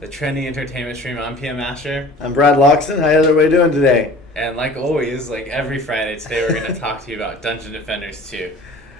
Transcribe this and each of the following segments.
the trending entertainment stream. I'm PM Asher. I'm Brad Loxton. How is everybody doing today? And like always, like every Friday, today we're going to talk to you about Dungeon Defenders 2.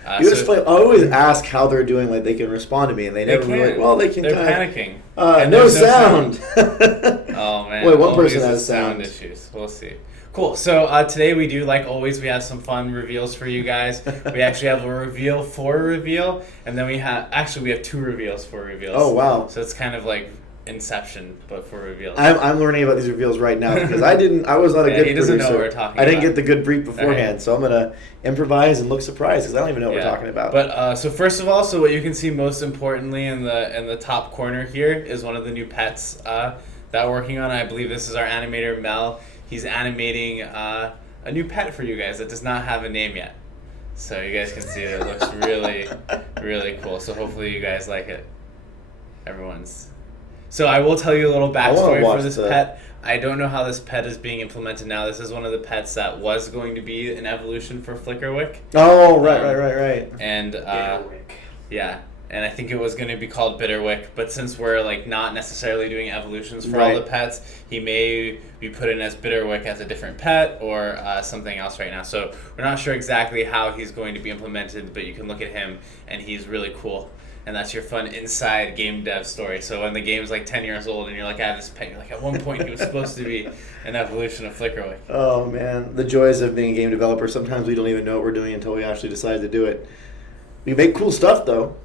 I always ask how they're doing, like they can respond to me, and they never really. Well, they can. They're panicking. No sound. Oh man! Wait, one person has sound issues. We'll see. Cool. So today we do, like always, we have some fun reveals for you guys. We actually have a reveal for a reveal, and then we have two reveals for reveals. Oh wow! So it's kind of like Inception, but for reveals. I'm learning about these reveals right now because I was not a good he doesn't producer. know what we're talking I didn't about. get the good brief beforehand, Right. So I'm gonna improvise and look surprised because I don't even know what we're talking about. But so first of all, so what you can see most importantly in the top corner here is one of the new pets that we're working on. I believe this is our animator Mel. He's animating a new pet for you guys that does not have a name yet. So you guys can see that it looks really, really cool. So hopefully you guys like it. So I will tell you a little backstory for this pet. I don't know how this pet is being implemented now. This is one of the pets that was going to be an evolution for Flickerwick. Oh, right. And Bitterwick. Yeah. And I think it was going to be called Bitterwick, but since we're like not necessarily doing evolutions for all the pets, he may be put in as Bitterwick as a different pet or something else right now. So we're not sure exactly how he's going to be implemented, but you can look at him and he's really cool. And that's your fun inside game dev story. So when the game's like 10 years old and you're like, I have this pet, you're like, at one point he was supposed to be an evolution of Flickerwick. Oh man, the joys of being a game developer. Sometimes we don't even know what we're doing until we actually decide to do it. We make cool stuff though.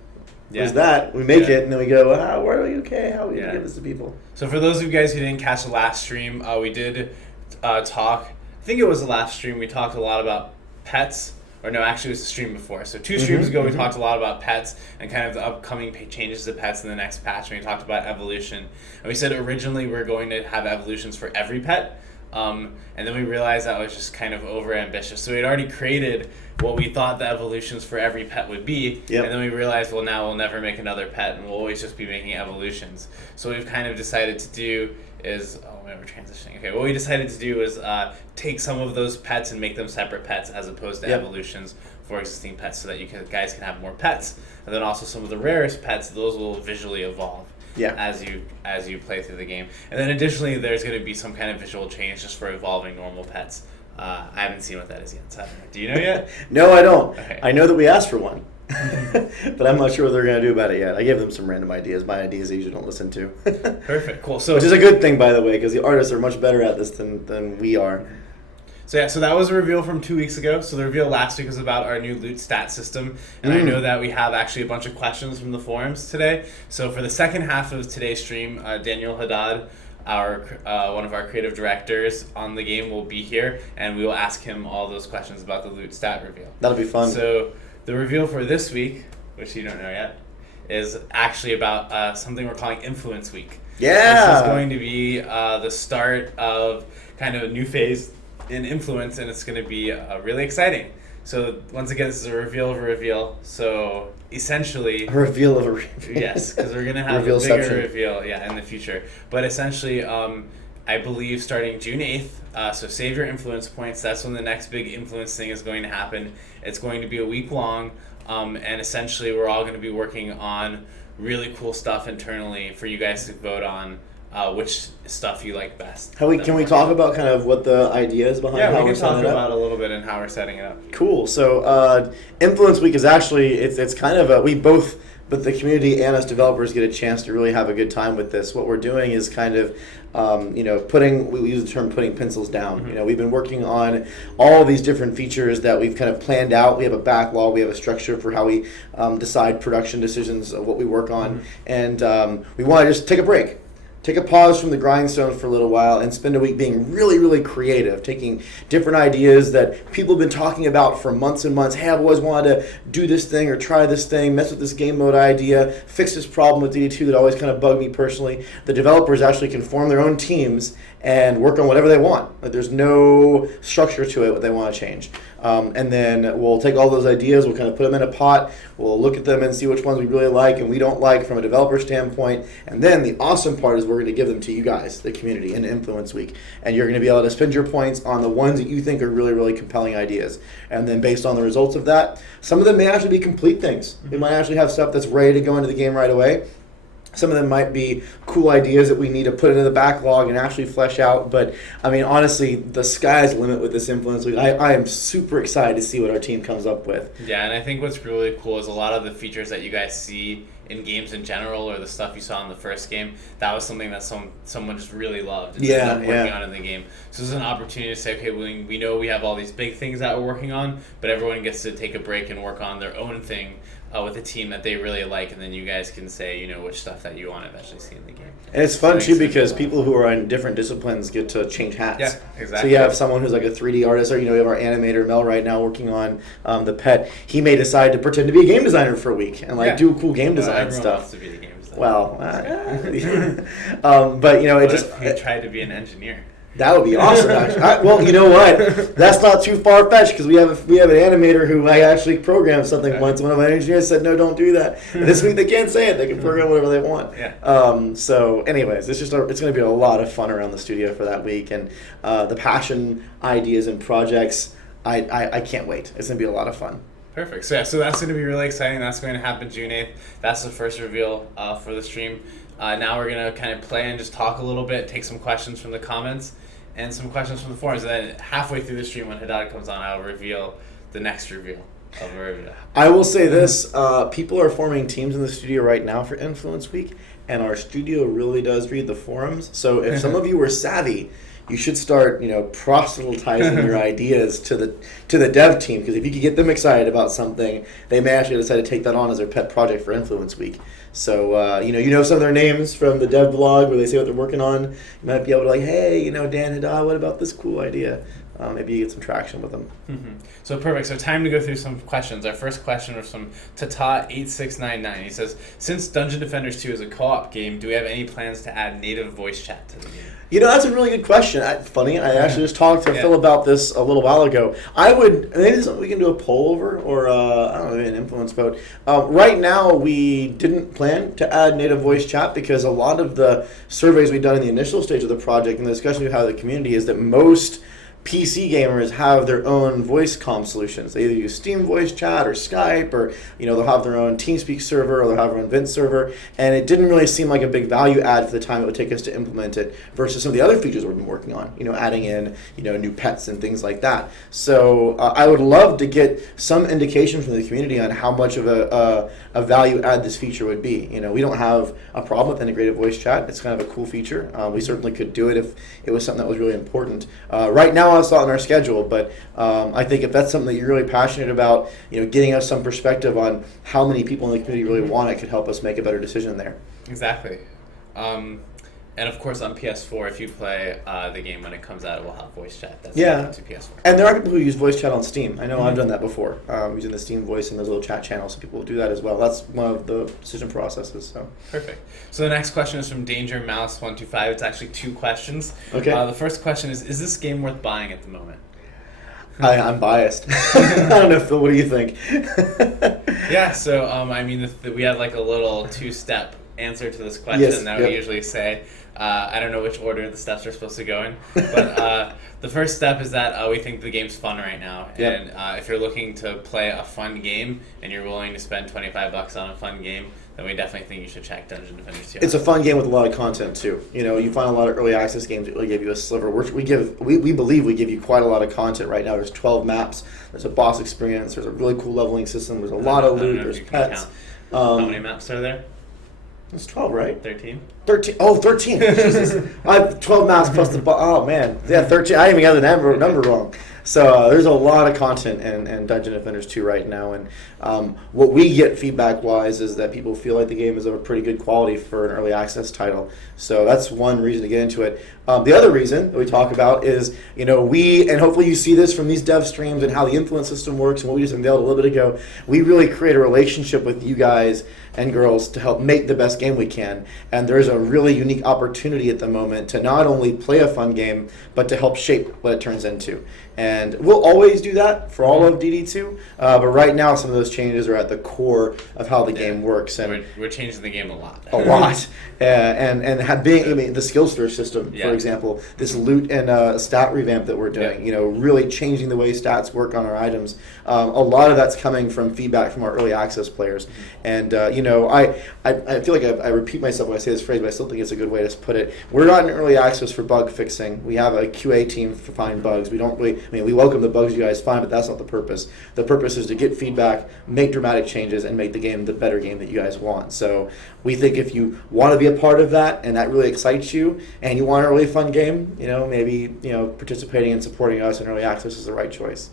There's that. We make it and then we go, how are we going to give this to people? So for those of you guys who didn't catch the last stream, we did talk, I think it was the last stream, we talked a lot about pets. Or no, actually it was the stream before. So 2 streams ago we talked a lot about pets and kind of the upcoming changes to pets in the next patch. And we talked about evolution. And we said originally we're going to have evolutions for every pet. And then we realized that was just kind of over ambitious. So we'd already created what we thought the evolutions for every pet would be. And then we realized, well, now we'll never make another pet and we'll always just be making evolutions. So what we've kind of decided to do is, we're transitioning. Okay, what we decided to do is take some of those pets and make them separate pets as opposed to evolutions for existing pets so that guys can have more pets. And then also some of the rarest pets, those will visually evolve as you play through the game. And then additionally, there's going to be some kind of visual change just for evolving normal pets. I haven't seen what that is yet. So I don't know. Do you know yet? No, I don't. Okay. I know that we asked for one. But I'm not sure what they're going to do about it yet. I gave them some random ideas. My ideas they usually don't listen to. Perfect. Cool. So, which is a good thing, by the way, because the artists are much better at this than we are. So that was a reveal from 2 weeks ago. So the reveal last week was about our new loot stat system. And I know that we have actually a bunch of questions from the forums today. So for the second half of today's stream, Daniel Haddad, one of our creative directors on the game, will be here. And we will ask him all those questions about the loot stat reveal. That'll be fun. So the reveal for this week, which you don't know yet, is actually about something we're calling Influence Week. Yeah! This is going to be the start of kind of a new phase in Influence, and it's going to be really exciting. So once again, this is a reveal of a reveal. So essentially... A reveal of a reveal. Yes, because we're going to have a bigger reveal in the future. But essentially, I believe starting June 8th, so save your influence points. That's when the next big influence thing is going to happen. It's going to be a week long, and essentially we're all going to be working on really cool stuff internally for you guys to vote on which stuff you like best. Can we talk about kind of what the idea is behind how we we're can talk setting it about up? a little bit and how we're setting it up. Cool. So Influence Week is actually, it's kind of but the community and us developers get a chance to really have a good time with this. What we're doing is kind of, we use the term putting pencils down. We've been working on all these different features that we've kind of planned out. We have a backlog, we have a structure for how we decide production decisions of what we work on. And we want to just take a break. Take a pause from the grindstone for a little while and spend a week being really, really creative, taking different ideas that people have been talking about for months and months. Hey, I've always wanted to do this thing or try this thing, mess with this game mode idea, fix this problem with DD2 that always kind of bugged me personally. The developers actually can form their own teams and work on whatever they want. Like, there's no structure to it what they want to change. And then we'll take all those ideas, we'll kind of put them in a pot, we'll look at them and see which ones we really like and we don't like from a developer standpoint. And then the awesome part is we're going to give them to you guys, the community, in Influence Week. And you're going to be able to spend your points on the ones that you think are really, really compelling ideas. And then based on the results of that, some of them may actually be complete things. We might actually have stuff that's ready to go into the game right away. Some of them might be cool ideas that we need to put into the backlog and actually flesh out. But, I mean, honestly, the sky's the limit with this Influence Week. I am super excited to see what our team comes up with. Yeah, and I think what's really cool is a lot of the features that you guys see in games in general, or the stuff you saw in the first game, that was something that someone just really loved and ended up working on in the game. So this is an opportunity to say, okay, we know we have all these big things that we're working on, but everyone gets to take a break and work on their own thing with a team that they really like, and then you guys can say, you know, which stuff that you want to eventually see in the game. And it's fun, too, because people who are in different disciplines get to change hats. Yeah, exactly. So you have someone who's like a 3D artist, or, you know, we have our animator, Mel, right now working on the pet. He may decide to pretend to be a game designer for a week and, like, do cool game design everyone stuff. Wants to be the game designer. Well, but, you know, what if he tried to be an engineer? That would be awesome, actually. Well, you know what? That's not too far-fetched, because we have an animator who I actually programmed something once. One of my engineers said, no, don't do that. And this week they can't say it. They can program whatever they want. Yeah. So anyways, it's going to be a lot of fun around the studio for that week. And the passion, ideas, and projects, I can't wait. It's going to be a lot of fun. Perfect. So, so that's going to be really exciting. That's going to happen June 8th. That's the first reveal for the stream. Now we're going to kind of play and just talk a little bit, take some questions from the comments, and some questions from the forums. And then halfway through the stream, when Haddad comes on, I'll reveal the next reveal of a review. I will say this. People are forming teams in the studio right now for Influence Week, and our studio really does read the forums. So if some of you were savvy, you should start, you know, proselytizing your ideas to the dev team, because if you could get them excited about something, they may actually decide to take that on as their pet project for Influence Week. So, you know some of their names from the dev blog where they say what they're working on. You might be able to, like, hey, you know, Dan Haddad, what about this cool idea? Maybe you get some traction with them. Mm-hmm. So perfect. So time to go through some questions. Our first question was from Tata8699. He says, since Dungeon Defenders 2 is a co-op game, do we have any plans to add native voice chat to the game? You know, that's a really good question. Funny, I actually just talked to Phil about this a little while ago. Maybe something we can do a poll over, or I don't know, maybe an influence vote. Right now, we didn't plan to add native voice chat, because a lot of the surveys we've done in the initial stage of the project and the discussion we've had with the community is that most PC gamers have their own voice comm solutions. They either use Steam voice chat or Skype, or, you know, they'll have their own TeamSpeak server, or they'll have their own Vint server, and it didn't really seem like a big value add for the time it would take us to implement it versus some of the other features we've been working on, you know, adding in, you know, new pets and things like that. So I would love to get some indication from the community on how much of a value add this feature would be. You know, we don't have a problem with integrated voice chat. It's kind of a cool feature. We certainly could do it if it was something that was really important. Right now, it's not on our schedule, but I think if that's something that you're really passionate about, you know, getting us some perspective on how many people in the community really want it could help us make a better decision there. Exactly. And of course, on PS4, if you play the game when it comes out, it will have voice chat. That's to PS4. And there are people who use voice chat on Steam. I know I've done that before, using the Steam voice and those little chat channels. So people will do that as well. That's one of the decision processes. So perfect. So the next question is from Danger Mouse 125. It's actually two questions. Okay. The first question is this game worth buying at the moment? I'm biased. I don't know, Phil. What do you think? Yeah. So I mean, we had like a little two-step answer to this question that we usually say. I don't know which order the steps are supposed to go in, but the first step is that we think the game's fun right now, and if you're looking to play a fun game and you're willing to spend $25 on a fun game, then we definitely think you should check Dungeon Defenders 2. It's a fun game with a lot of content too. You know, you find a lot of early access games that really give you a sliver. We believe we give you quite a lot of content right now. There's 12 maps. There's a boss experience. There's a really cool leveling system. There's a lot of loot. There's pets. How many maps are there? It's 12, right? 13. 13. Oh, 13. Jesus. I have 12 maps plus the... Oh, man. Yeah, 13. I even got the number wrong. So there's a lot of content in Dungeon Defenders 2 right now. And what we get feedback-wise is that people feel like the game is of a pretty good quality for an early access title. So that's one reason to get into it. The other reason that we talk about is, you know, and hopefully you see this from these dev streams and how the influence system works and what we just unveiled a little bit ago, we really create a relationship with you guys and girls to help make the best game we can. And there's a really unique opportunity at the moment to not only play a fun game, but to help shape what it turns into. And we'll always do that for all of DD2, but right now some of those changes are at the core of how the game works. And we're changing the game a lot. A lot. The skills through system, for example, this loot and stat revamp that we're doing, you know, really changing the way stats work on our items. A lot of that's coming from feedback from our early access players. And, you I feel like I repeat myself when I say this phrase, but I still think it's a good way to put it. We're not in early access for bug fixing. We have a QA team for finding bugs. We don't really, we welcome the bugs you guys find, but that's not the purpose. The purpose is to get feedback, make dramatic changes, and make the game the better game that you guys want. So we think if you want to be a part of that and that really excites you and you want a really fun game, maybe participating and supporting us in early access is the right choice.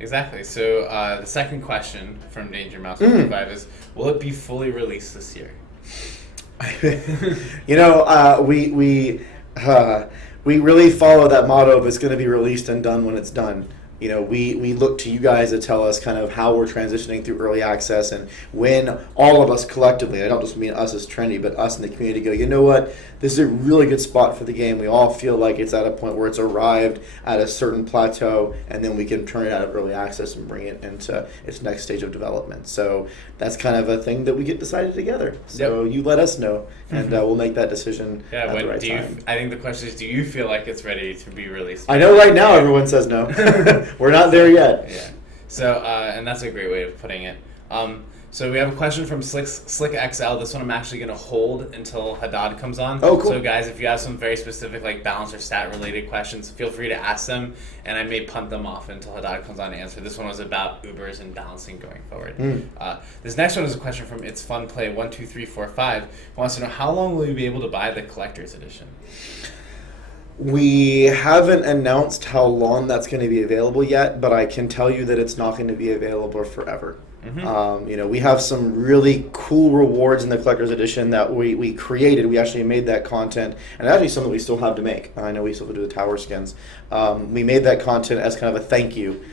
Exactly. So the second question from Danger Mouse 45 is, will it be fully released this year? We really follow that motto of it's going to be released and done when it's done. We look to you guys to tell us kind of how we're transitioning through early access, and when all of us collectively, I don't just mean us as Trendy, but us in the community go, you know what, this is a really good spot for the game. We all feel like it's at a point where it's arrived at a certain plateau, and then we can turn it out of early access and bring it into its next stage of development. So that's kind of a thing that we get decided together. So you let us know, and we'll make that decision at the right time. I think the question is, do you feel like it's ready to be released? I know right now everyone says no. We're not there yet. Yeah. So, and that's a great way of putting it. So we have a question from Slick XL. This one I'm actually going to hold until Haddad comes on. Oh, cool. So guys, if you have some very specific like balance or stat related questions, feel free to ask them, and I may punt them off until Haddad comes on to answer. This one was about Ubers and balancing going forward. This next one is a question from It's Fun Play 12345, who wants to know, how long will you be able to buy the collector's edition? We haven't announced how long that's going to be available yet, but I can tell you that it's not going to be available forever. We have some really cool rewards in the collector's edition that we created. We actually made that content, and actually some that we still have to make. I know we still have to do the tower skins. We made that content as kind of a thank you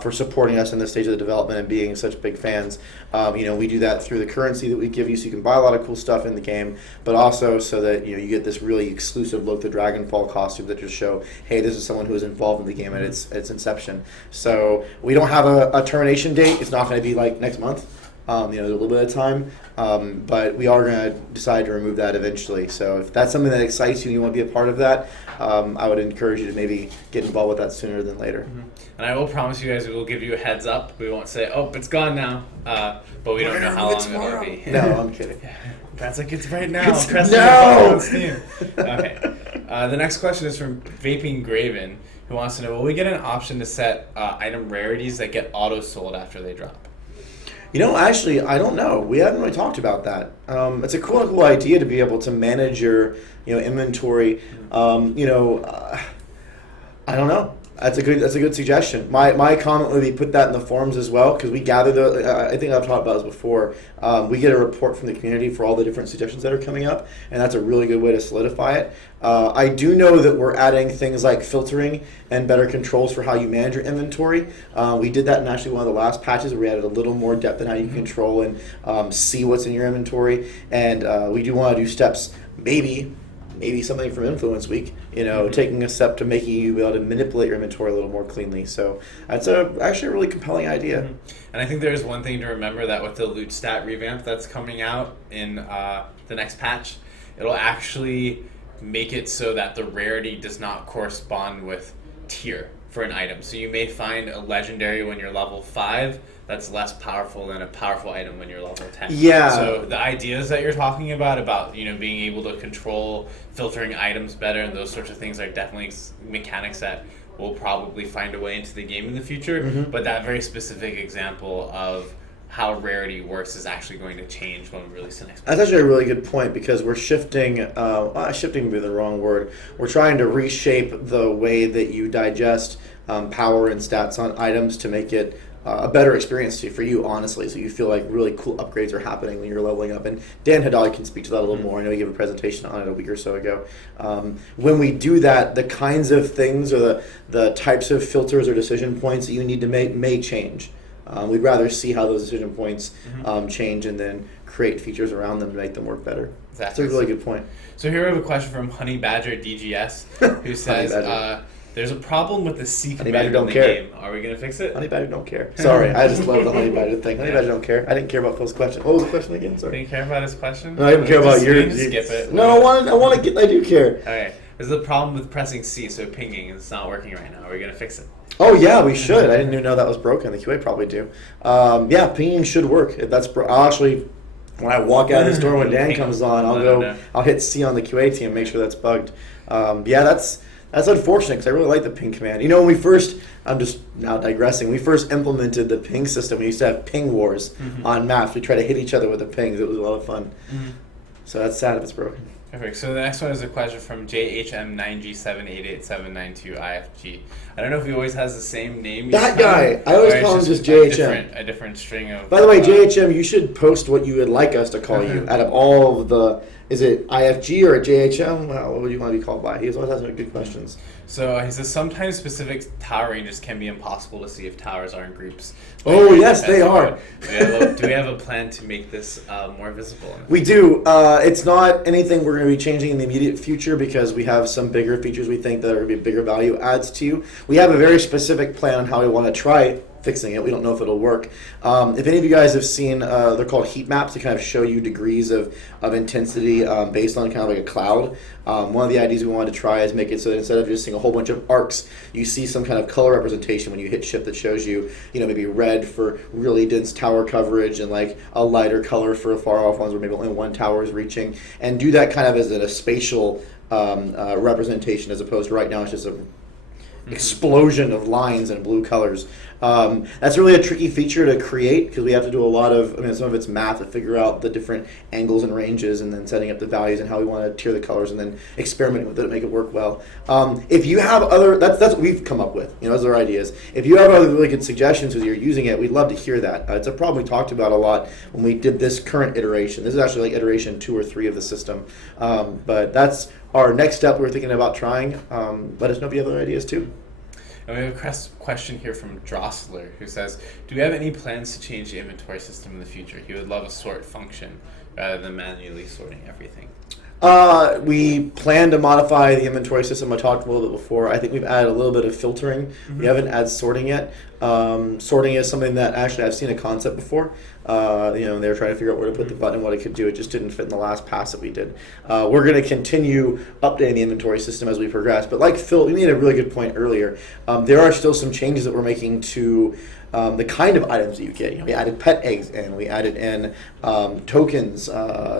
for supporting us in this stage of the development and being such big fans. We do that through the currency that we give you, so you can buy a lot of cool stuff in the game, but also so that you get this really exclusive look, the Dragonfall costume that just show, hey, this is someone who was involved in the game at its inception. So we don't have a termination date. It's not going to be like next month. There's a little bit of time, but we are going to decide to remove that eventually. So if that's something that excites you and you want to be a part of that, I would encourage you to maybe get involved with that sooner than later. And I will promise you guys, we will give you a heads up. We won't say, oh, it's gone now, but we don't know how long it'll be. No, I'm kidding. That's like, it's right now. Press no! the button on Steam. Okay. The next question is from Vaping Graven, who wants to know, will we get an option to set item rarities that get auto-sold after they drop? Actually, I don't know. We haven't really talked about that. It's a cool idea to be able to manage your, inventory. I don't know. That's a good suggestion. My comment would be put that in the forums as well, because we gather I think I've talked about this before. We get a report from the community for all the different suggestions that are coming up, and that's a really good way to solidify it. I do know that we're adding things like filtering and better controls for how you manage your inventory. We did that in actually one of the last patches, where we added a little more depth in how you control and see what's in your inventory. And we do want to do steps, maybe something from Influence Week, taking a step to making you be able to manipulate your inventory a little more cleanly. So that's actually a really compelling idea. And I think there's one thing to remember, that with the loot stat revamp that's coming out in the next patch, it'll actually make it so that the rarity does not correspond with tier for an item. So you may find a legendary when you're level 5 that's less powerful than a powerful item when you're level 10. Yeah. So the ideas that you're talking about being able to control filtering items better and those sorts of things are definitely mechanics that will probably find a way into the game in the future. But that very specific example of how rarity works is actually going to change when we release the next patch. That's actually a really good point, because we're shifting, shifting would be the wrong word. We're trying to reshape the way that you digest power and stats on items to make it a better experience for you, honestly, so you feel like really cool upgrades are happening when you're leveling up. And Dan Haddad can speak to that a little more. I know he gave a presentation on it a week or so ago. When we do that, the kinds of things or the types of filters or decision points that you need to make may change. We'd rather see how those decision points change and then create features around them to make them work better. Exactly. That's a really good point. So here we have a question from Honey Badger DGS, who says, there's a problem with the C command in the game. Are we going to fix it? Honey Badger don't care. Sorry, I just love the Honey Badger thing. Honey Badger don't care. I didn't care about Phil's question. What was the question again? Sorry. Didn't care about his question? No, I didn't care about yours. Skip it. No, I do care. Okay. There's a problem with pressing C, so pinging is not working right now. Are we going to fix it? Oh, yeah, we should. I didn't even know that was broken. The QA probably do. Yeah, pinging should work. If that's I'll actually when I walk out of the store when Dan comes on, No. I'll hit C on the QA team, make sure that's bugged. Yeah, that's unfortunate because I really like the ping command. You know, when we first, I'm just now digressing, we first implemented the ping system. We used to have ping wars on maps. We try to hit each other with the pings. It was a lot of fun. So that's sad if it's broken. Perfect. So the next one is a question from JHM9G788792IFG. I don't know if he always has the same name. That guy. I always call him just JHM. A different string of... By the way, JHM, you should post what you would like us to call you out of all of the... Is it IFG or JHM? Well, what would you want to be called by? He always has some good questions. So he says, sometimes specific tower ranges can be impossible to see if towers are in groups. Oh, yes, they are. Do we have a plan to make this more visible? We do. It's not anything we're going to be changing in the immediate future because we have some bigger features we think that are going to be bigger value adds to you. We have a very specific plan on how we want to try fixing it. We don't know if it'll work. If any of you guys have seen, they're called heat maps to kind of show you degrees of intensity based on kind of like a cloud. One of the ideas we wanted to try is make it so that instead of just seeing a whole bunch of arcs, you see some kind of color representation when you hit shift that shows you, maybe red for really dense tower coverage and like a lighter color for far off ones where maybe only one tower is reaching, and do that kind of as a spatial representation as opposed to right now it's just a explosion of lines and blue colors. That's really a tricky feature to create because we have to do a lot of, some of it's math to figure out the different angles and ranges and then setting up the values and how we want to tier the colors and then experimenting with it to make it work well. If you have other, that's what we've come up with, those are our ideas. If you have other really good suggestions as you're using it, we'd love to hear that. It's a problem we talked about a lot when we did this current iteration. This is actually like iteration 2 or 3 of the system. But that's our next step we're thinking about trying. Let us know if you have other ideas too. And we have a question here from Drossler who says, do we have any plans to change the inventory system in the future? He would love a sort function rather than manually sorting everything. We plan to modify the inventory system. I talked a little bit before. I think we've added a little bit of filtering. We haven't added sorting yet. Sorting is something that actually I've seen a concept before. They were trying to figure out where to put the button and what it could do. It just didn't fit in the last pass that we did. We're going to continue updating the inventory system as we progress. But like Phil, you made a really good point earlier. There are still some changes that we're making to the kind of items that you get. We added pet eggs in. We added in tokens,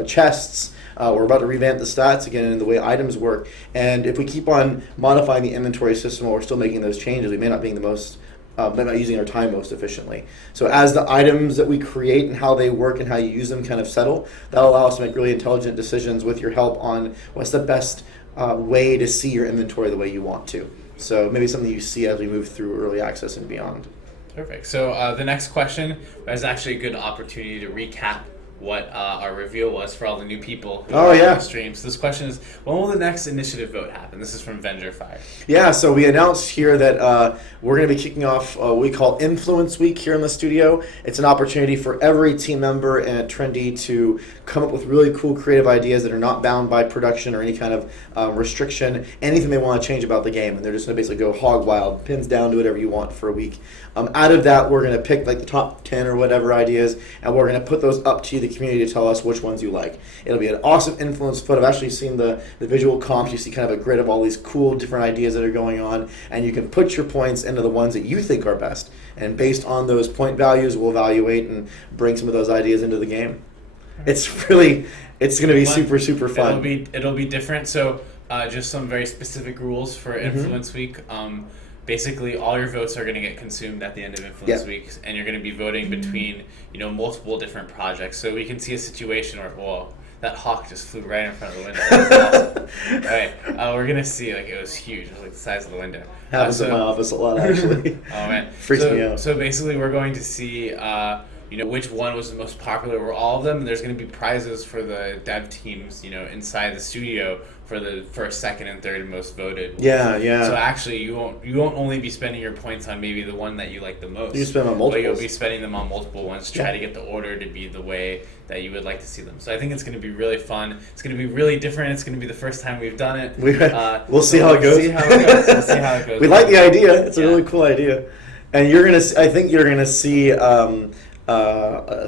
chests. We're about to revamp the stats again and the way items work. And if we keep on modifying the inventory system while we're still making those changes, we may not be not using our time most efficiently. So as the items that we create and how they work and how you use them kind of settle, that'll allow us to make really intelligent decisions with your help on what's the best way to see your inventory the way you want to. So maybe something you see as we move through early access and beyond. Perfect. So the next question is actually a good opportunity to recap what our reveal was for all the new people who are on the stream. So this question is, when will the next initiative vote happen? This is from Vendor Fire. Yeah, so we announced here that we're going to be kicking off what we call Influence Week here in the studio. It's an opportunity for every team member and at Trendy to come up with really cool creative ideas that are not bound by production or any kind of restriction, anything they want to change about the game. And they're just going to basically go hog wild, pins down, do whatever you want for a week. Out of that, we're going to pick like the top 10 or whatever ideas, and we're going to put those up to the community to tell us which ones you like. It'll be an awesome influence foot. I've actually seen the visual comps. You see kind of a grid of all these cool different ideas that are going on, and you can put your points into the ones that you think are best. And based on those point values, we'll evaluate and bring some of those ideas into the game. It's going to be super, super fun. It'll be different. So just some very specific rules for Influence Week. Basically, all your votes are going to get consumed at the end of Influence Week, and you're going to be voting between, multiple different projects. So we can see a situation where, whoa, that hawk just flew right in front of the window. That's awesome. All right, we're going to see, it was huge. It was like the size of the window. Happens in my office a lot, actually. Oh, man. Freaks me out. So basically, we're going to see, which one was the most popular over all of them. And there's going to be prizes for the dev teams, inside the studio for the first, second, and third most voted. Yeah. So actually, you won't only be spending your points on maybe the one that you like the most. You spend on multiples. But you'll be spending them on multiple ones to try to get the order to be the way that you would like to see them. So I think it's going to be really fun. It's going to be really different. It's going to be the first time we've done it. We'll see how it goes. We'll see how it goes. We like the idea. It's a really cool idea. And I think you're going to see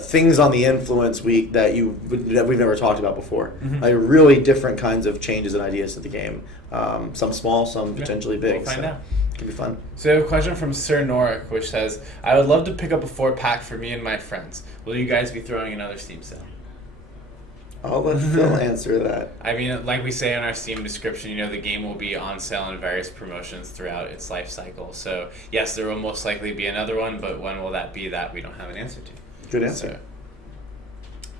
things on the Influence Week that we've never talked about before. Like really different kinds of changes and ideas to the game. Some small, some potentially big. We'll find out. It can be fun. So I have a question from Sir Norick, which says, I would love to pick up a 4-pack for me and my friends. Will you guys be throwing another Steam sale? I'll let Phil answer that. I mean, like we say in our Steam description, the game will be on sale in various promotions throughout its life cycle. So, yes, there will most likely be another one, but when will that be? That we don't have an answer to. Good answer. So,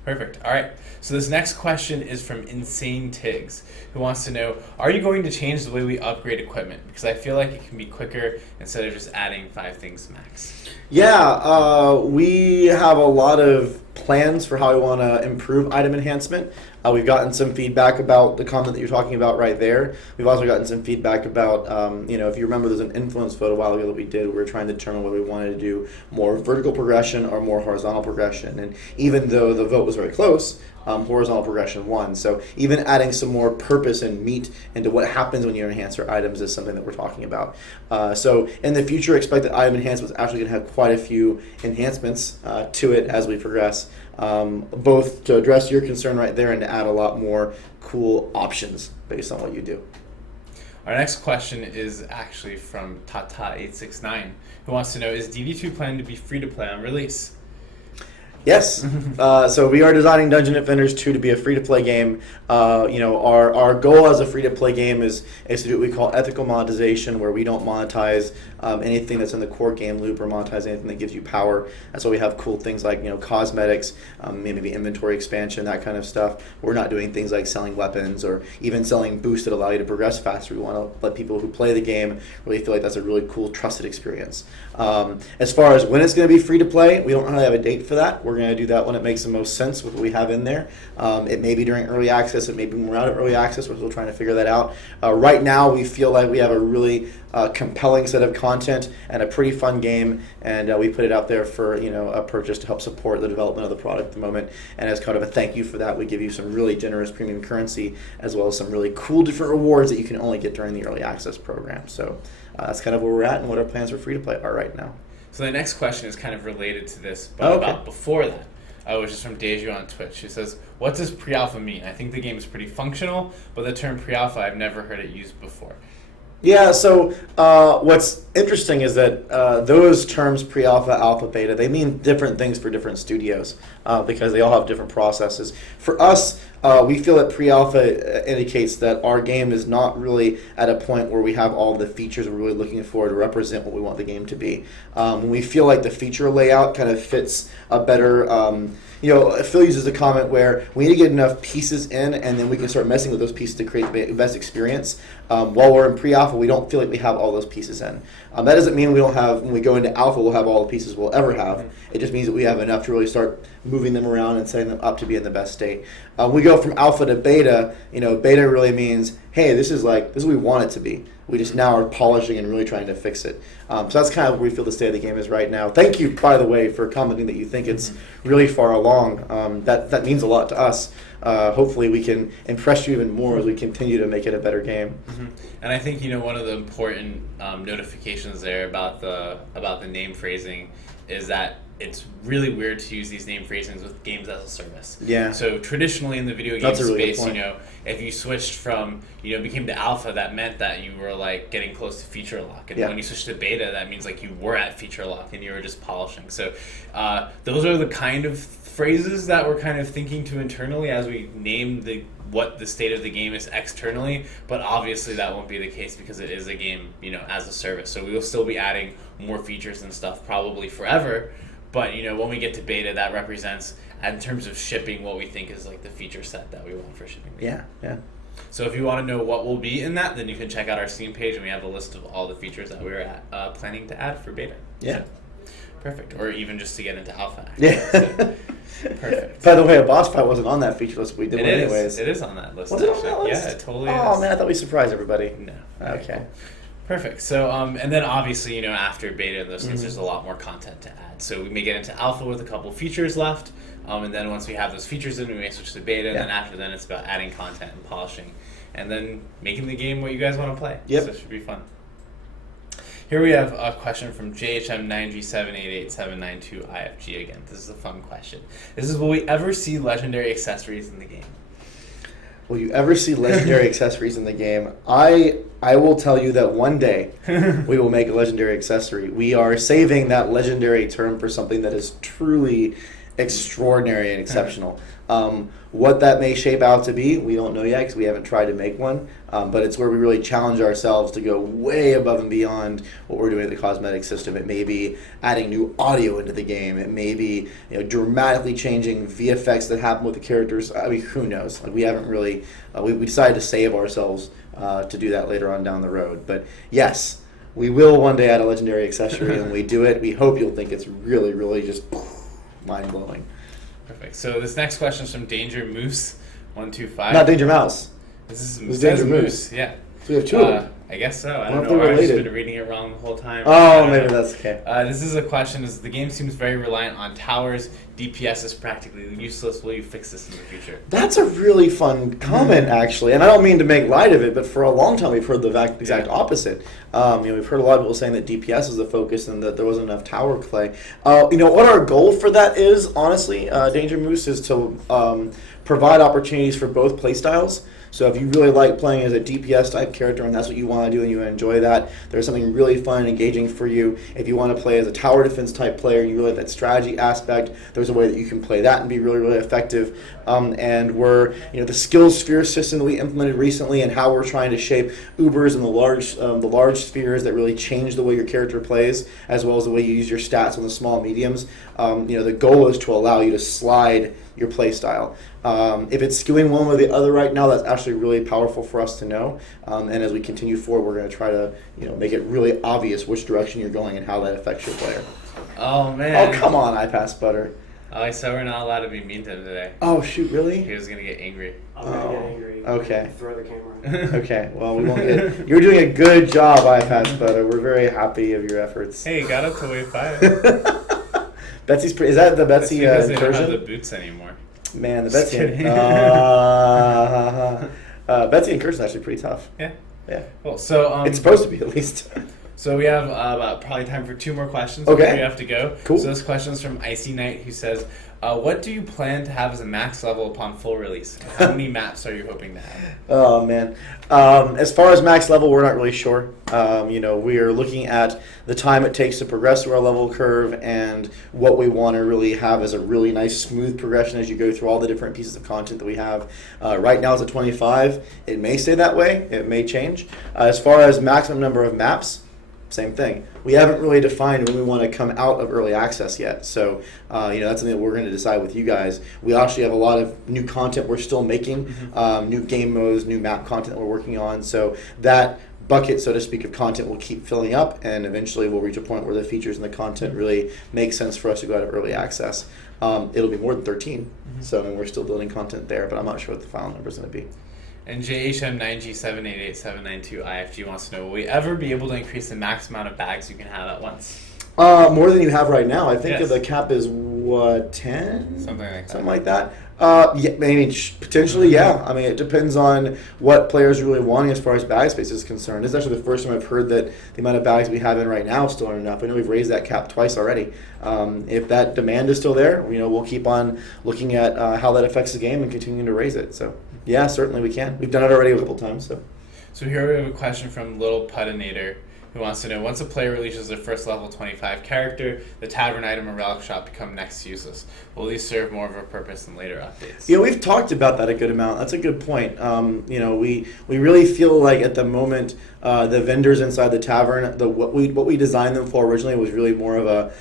perfect. All right. So this next question is from Insane Tiggs, who wants to know, are you going to change the way we upgrade equipment? Because I feel like it can be quicker instead of just adding 5 things max. Yeah, we have a lot of plans for how we want to improve item enhancement. We've gotten some feedback about the comment that you're talking about right there. We've also gotten some feedback about, if you remember, there's an influence vote a while ago that we did. We were trying to determine whether we wanted to do more vertical progression or more horizontal progression. And even though the vote was very close, horizontal progression won. So even adding some more purpose and meat into what happens when you enhance your items is something that we're talking about. So in the future, expect that item enhancements actually going to have quite a few enhancements to it as we progress, both to address your concern right there and to add a lot more cool options based on what you do. Our next question is actually from Tata869, who wants to know, is DD2 planned to be free to play on release? Yes. So we are designing Dungeon Defenders 2 to be a free-to-play game. Our goal as a free-to-play game is to do what we call ethical monetization, where we don't monetize anything that's in the core game loop or monetize anything that gives you power. That's why we have cool things like cosmetics, maybe inventory expansion, that kind of stuff. We're not doing things like selling weapons or even selling boosts that allow you to progress faster. We want to let people who play the game really feel like that's a really cool, trusted experience. As far as when it's going to be free-to-play, we don't really have a date for that. We're going to do that when it makes the most sense with what we have in there. It may be during early access. It may be when we're out of early access. We're still trying to figure that out. Right now, we feel like we have a really compelling set of content and a pretty fun game, and we put it out there for a purchase to help support the development of the product at the moment. And as kind of a thank you for that, we give you some really generous premium currency as well as some really cool different rewards that you can only get during the early access program. So that's kind of where we're at and what our plans for free to play are right now. So the next question is kind of related to this, but about before that. Which is from Deju on Twitch. She says, what does pre-alpha mean? I think the game is pretty functional, but the term pre-alpha, I've never heard it used before. Yeah, so what's interesting is that those terms, pre-alpha, alpha, beta, they mean different things for different studios because they all have different processes. For us, we feel that pre-alpha indicates that our game is not really at a point where we have all the features we're really looking for to represent what we want the game to be. When we feel like the feature layout kind of fits a better... Phil uses a comment where we need to get enough pieces in, and then we can start messing with those pieces to create the best experience. While we're in pre-alpha, we don't feel like we have all those pieces in. That doesn't mean we don't have, when we go into alpha, we'll have all the pieces we'll ever have. It just means that we have enough to really start moving them around and setting them up to be in the best state. We go from alpha to beta. Beta really means, hey, this is what we want it to be. We just now are polishing and really trying to fix it. So that's kind of where we feel the state of the game is right now. Thank you, by the way, for commenting that you think it's really far along. That means a lot to us. Hopefully we can impress you even more as we continue to make it a better game. Mm-hmm. And I think one of the important notifications there about the name phrasing is that it's really weird to use these name phrasings with games as a service. Yeah. So traditionally in the video game space, if you switched from, became to alpha, that meant that you were getting close to feature lock. And when you switch to beta, that means you were at feature lock and you were just polishing. So those are the kind of phrases that we're kind of thinking to internally as we name what the state of the game is externally, but obviously that won't be the case because it is a game, as a service. So we will still be adding more features and stuff probably forever. But when we get to beta, that represents, in terms of shipping, what we think is the feature set that we want for shipping. Yeah. So if you want to know what will be in that, then you can check out our Steam page, and we have a list of all the features that we're planning to add for beta. Yeah. So, perfect. Or even just to get into alpha. Yeah. So, perfect. By the way, a boss fight wasn't on that feature list. We did it anyways. It is on that list. Was it on that list? Yeah, it totally is. Oh man, I thought we surprised everybody. No. Okay. Cool. Perfect. So, and then obviously, after beta and those things, there's a lot more content to add. So we may get into alpha with a couple features left, and then once we have those features in, we may switch to beta, and then after then, it's about adding content and polishing, and then making the game what you guys want to play. Yep. So it should be fun. Here we have a question from JHM9G788792IFG again. This is a fun question. This is, will we ever see legendary accessories in the game? Will you ever see legendary accessories in the game? I will tell you that one day we will make a legendary accessory. We are saving that legendary term for something that is truly extraordinary and exceptional. What that may shape out to be, we don't know yet because we haven't tried to make one. But it's where we really challenge ourselves to go way above and beyond what we're doing with the cosmetic system. It may be adding new audio into the game. It may be dramatically changing VFX that happen with the characters. I mean, who knows? Like, we haven't really. We decided to save ourselves to do that later on down the road. But yes, we will one day add a legendary accessory, and when we do it, we hope you'll think it's really, really just mind blowing. Perfect. So this next question is from Danger Moose 125. Not Danger Mouse. This It's is Danger Moose. Yeah. So we have two of them. I guess so. I What don't if know. they're I've just related? been reading it wrong the whole time. Oh, maybe that's okay. This is a question: is the game seems very reliant on towers? DPS is practically useless. Will you fix this in the future? That's a really fun comment, actually, and I don't mean to make light of it, but for a long time we've heard the exact opposite. We've heard a lot of people saying that DPS is the focus and that there wasn't enough tower play. What our goal for that is, honestly, Danger Moose, is to provide opportunities for both playstyles. So if you really like playing as a DPS type character and that's what you want to do and you enjoy that, there's something really fun and engaging for you. If you want to play as a tower defense type player and you really like that strategy aspect, there's a way that you can play that and be really, really effective. And the skill sphere system that we implemented recently and how we're trying to shape Ubers and the large spheres that really change the way your character plays, as well as the way you use your stats on the small mediums. The goal is to allow you to slide your play style. If it's skewing one way or the other right now, that's actually really powerful for us to know. And as we continue forward, we're going to try to make it really obvious which direction you're going and how that affects your player. Oh man! Oh come on, iPass Butter. Oh, I said we're not allowed to be mean to him today. Oh shoot, really? He was gonna get angry. I'm gonna get angry. Okay. Throw the camera. Okay. Well, we won't get. You're doing a good job, iPass Butter. We're very happy of your efforts. Hey, you got up to wave 5. Betsy's pretty. Is that the That's Betsy because they don't have incursion? the boots anymore. Man, the Just Betsy. kidding. Betsy incursion is actually pretty tough. Yeah. Yeah. Well, so It's supposed to be at least. So we have about probably time for 2 more questions. Okay. Before we have to go. Cool. So this question is from Icy Knight, who says, "What do you plan to have as a max level upon full release? How many maps are you hoping to have?" Oh man. As far as max level, we're not really sure. We are looking at the time it takes to progress through our level curve and what we want to really have as a really nice smooth progression as you go through all the different pieces of content that we have. Right now it's at 25. It may stay that way. It may change. As far as maximum number of maps, same thing. We haven't really defined when we want to come out of early access yet. So, that's something that we're going to decide with you guys. We actually have a lot of new content we're still making, new game modes, new map content that we're working on. So that bucket, so to speak, of content will keep filling up, and eventually we'll reach a point where the features and the content really make sense for us to go out of early access. It'll be more than 13, so we're still building content there, but I'm not sure what the final number is going to be. And JHM9G788792IFG wants to know, will we ever be able to increase the max amount of bags you can have at once? More than you have right now. I think Yes. the cap is, 10? Something like that. Something like that. Potentially, yeah. I mean, it depends on what players are really wanting as far as bag space is concerned. This is actually the first time I've heard that the amount of bags we have in right now still aren't enough. I know we've raised that cap twice already. If that demand is still there, we'll keep on looking at how that affects the game and continuing to raise it. So, yeah, certainly we can. We've done it already a couple times. So here we have a question from Little Puttinator, who wants to know, once a player releases their first level 25 character, the tavern item or relic shop become next to useless. Will these serve more of a purpose in later updates? We've talked about that a good amount. That's a good point. We really feel like at the moment the vendors inside the tavern, what we designed them for originally was really more of a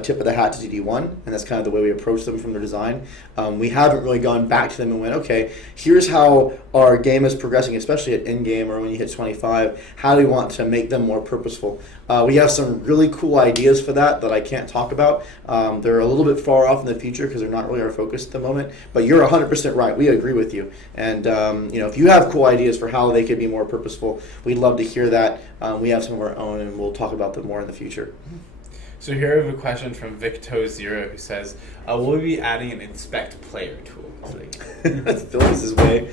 tip of the hat to DD1, and that's kind of the way we approach them from their design. We haven't really gone back to them and went, okay, here's how our game is progressing, especially at in-game or when you hit 25. How do we want to make them more purposeful? We have some really cool ideas for that I can't talk about. They're a little bit far off in the future because they're not really our focus at the moment, but you're 100% right. We agree with you. And if you have cool ideas for how they could be more purposeful, we'd love to hear that. We have some of our own, and we'll talk about them more in the future. So here we have a question from Victo0, who says, will we be adding an inspect player tool? That's Phyllis's way.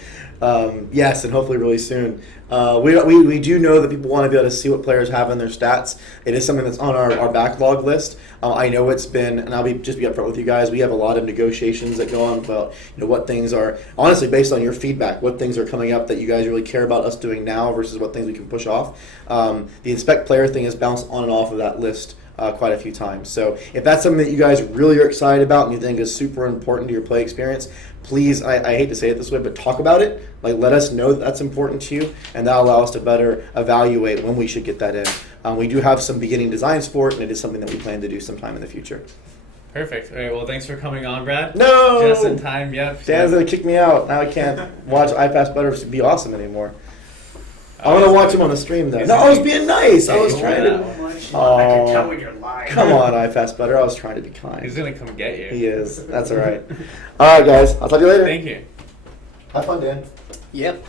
Yes, and hopefully really soon. We do know that people want to be able to see what players have in their stats. It is something that's on our backlog list. I know it's been, and I'll just be upfront with you guys, we have a lot of negotiations that go on about what things are, honestly based on your feedback, what things are coming up that you guys really care about us doing now versus what things we can push off. The inspect player thing is bounced on and off of that list quite a few times. So if that's something that you guys really are excited about and you think is super important to your play experience, please, I hate to say it this way, but talk about it. Like, let us know that that's important to you, and that'll allow us to better evaluate when we should get that in. We do have some beginning designs for it, and it is something that we plan to do sometime in the future. Perfect. All right. Well, thanks for coming on, Brad. No! Just in time. Yep. Dan's going to kick me out. Now I can't watch iPass Butter be awesome anymore. I want to watch him on the stream, though. No, I was being nice. I was trying to... I can tell when you're lying. Come on, iPass Butter. I was trying to be kind. He's going to come get you. He is. That's all right. All right, guys. I'll talk to you later. Thank you. Have fun, Dan. Yep.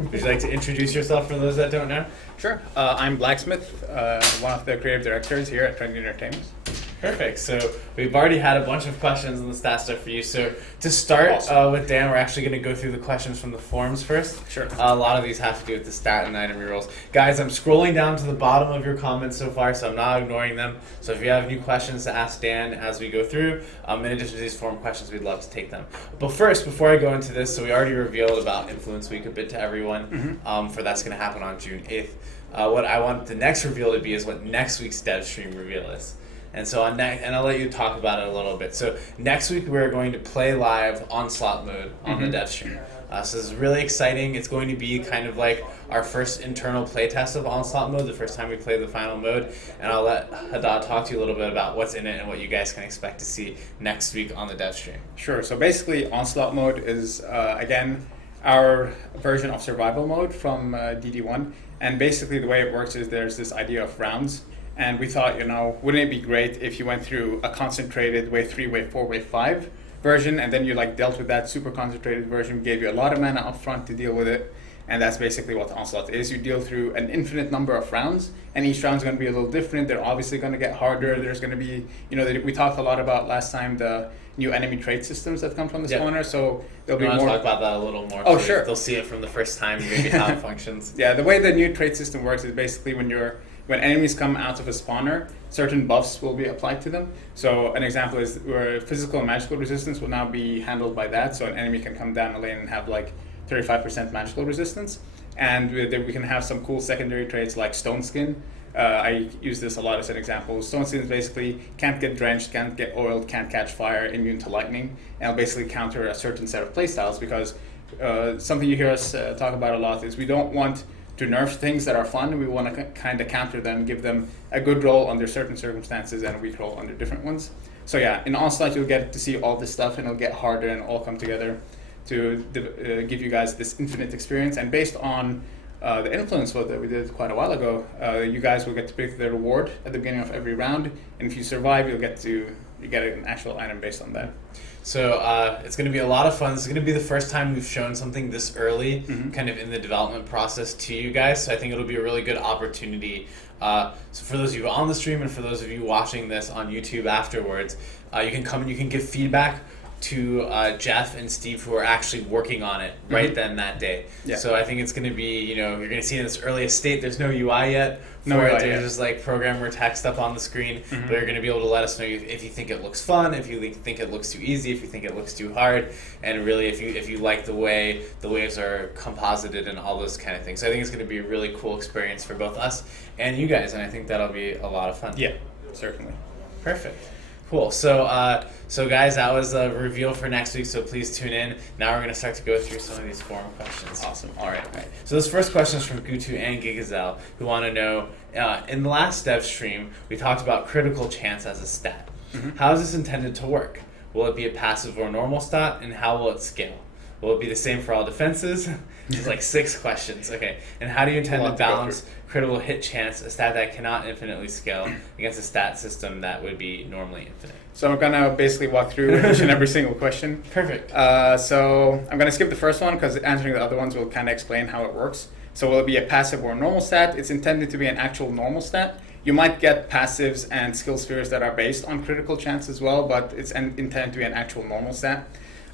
Would you like to introduce yourself for those that don't know? Sure. I'm Blacksmith, one of the creative directors here at Trinity Entertainment. Perfect. So we've already had a bunch of questions on the stat stuff for you. So to start with Dan, we're actually going to go through the questions from the forums first. Sure. A lot of these have to do with the stat and item rerolls. Guys, I'm scrolling down to the bottom of your comments so far, so I'm not ignoring them. So if you have new questions to ask Dan as we go through, in addition to these forum questions, we'd love to take them. But first, before I go into this, so we already revealed about Influence Week a bit to everyone, for that's going to happen on June 8th. What I want the next reveal to be is what next week's Devstream reveal is. And so and I'll let you talk about it a little bit. So next week we're going to play live Onslaught mode on the Devstream. So this is really exciting. It's going to be kind of like our first internal playtest of Onslaught mode, the first time we play the final mode. And I'll let Haddad talk to you a little bit about what's in it and what you guys can expect to see next week on the Devstream. Sure. So basically, Onslaught mode is, again, our version of survival mode from DD1. And basically the way it works is there's this idea of rounds. And we thought, wouldn't it be great if you went through a concentrated wave 3, wave 4, wave 5 version, and then you dealt with that super concentrated version, gave you a lot of mana up front to deal with it. And that's basically what Onslaught is. You deal through an infinite number of rounds, and each round's going to be a little different. They're obviously going to get harder. There's going to be, we talked a lot about last time the new enemy trait systems that come from the spawner. So there'll be more. Talk about that a little more. Oh, sure. They'll see it from the first time, maybe how it functions. Yeah, the way the new trait system works is basically when enemies come out of a spawner, certain buffs will be applied to them. So an example is where physical and magical resistance will now be handled by that. So an enemy can come down a lane and have 35% magical resistance. And we can have some cool secondary traits like Stone Skin. I use this a lot as an example. Stone Skin is basically can't get drenched, can't get oiled, can't catch fire, immune to lightning. And it'll basically counter a certain set of playstyles because something you hear us talk about a lot is we don't want to nerf things that are fun. We want to kind of counter them, give them a good roll under certain circumstances and a weak roll under different ones. So yeah, in Onslaught you'll get to see all this stuff and it'll get harder and all come together to give you guys this infinite experience. And based on the influence vote that we did quite a while ago, you guys will get to pick the reward at the beginning of every round. And if you survive, you get an actual item based on that. So it's going to be a lot of fun. This is going to be the first time we've shown something this early, kind of in the development process to you guys. So I think it'll be a really good opportunity. So for those of you on the stream and for those of you watching this on YouTube afterwards, you can come and you can give feedback to Jeff and Steve, who are actually working on it right then that day. Yeah. So I think it's going to be, you're going to see in its earliest state. There's no UI yet. There's just programmer text up on the screen, but you're going to be able to let us know if you think it looks fun, if you think it looks too easy, if you think it looks too hard, and really if you like the way the waves are composited and all those kind of things. So I think it's going to be a really cool experience for both us and you guys, and I think that'll be a lot of fun. Yeah, certainly. Perfect. Cool. So guys, that was a reveal for next week, so please tune in. Now we're going to start to go through some of these forum questions. Awesome. All right. So this first question is from Gutu and Gigazel, who want to know, in the last dev stream, we talked about critical chance as a stat. How is this intended to work? Will it be a passive or normal stat, and how will it scale? Will it be the same for all defenses? It's 6 questions. Okay. And how do you intend to balance critical hit chance, a stat that cannot infinitely scale, against a stat system that would be normally infinite? So I'm going to basically walk through each and every single question. Perfect. So I'm going to skip the first one because answering the other ones will kind of explain how it works. So will it be a passive or normal stat? It's intended to be an actual normal stat. You might get passives and skill spheres that are based on critical chance as well, but it's intended to be an actual normal stat.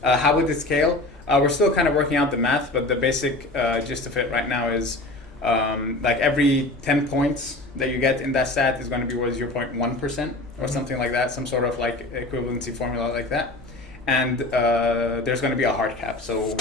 How would it scale? We're still kind of working out the math, but the basic gist of it right now is every 10 points that you get in that stat is going to be worth 0.1% or something like that, some sort of equivalency formula like that. And there's going to be a hard cap. So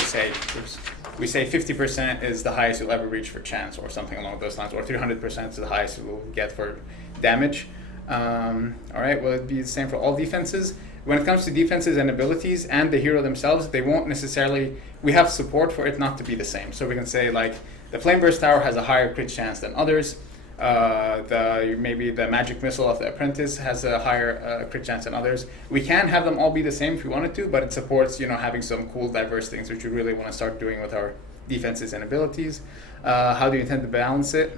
we say 50% is the highest you'll ever reach for chance or something along those lines, or 300% is the highest you'll get for damage. All right, will it be the same for all defenses? When it comes to defenses and abilities and the hero themselves, they won't necessarily, we have support for it not to be the same. So we can say like the Flame Burst Tower has a higher crit chance than others. Maybe the Magic Missile of the Apprentice has a higher crit chance than others. We can have them all be the same if we wanted to, but it supports, having some cool diverse things, which we really want to start doing with our defenses and abilities. How do you intend to balance it?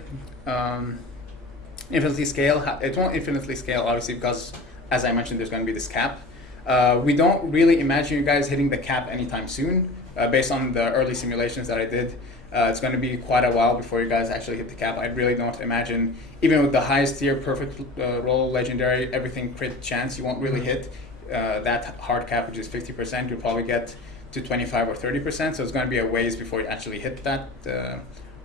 Infinitely scale. It won't infinitely scale, obviously, because, as I mentioned, there's going to be this cap. We don't really imagine you guys hitting the cap anytime soon. Based on the early simulations that I did, it's going to be quite a while before you guys actually hit the cap. I really don't imagine, even with the highest tier, perfect roll, legendary, everything crit chance, you won't really hit that hard cap, which is 50%. You'll probably get to 25 or 30%. So it's going to be a ways before you actually hit that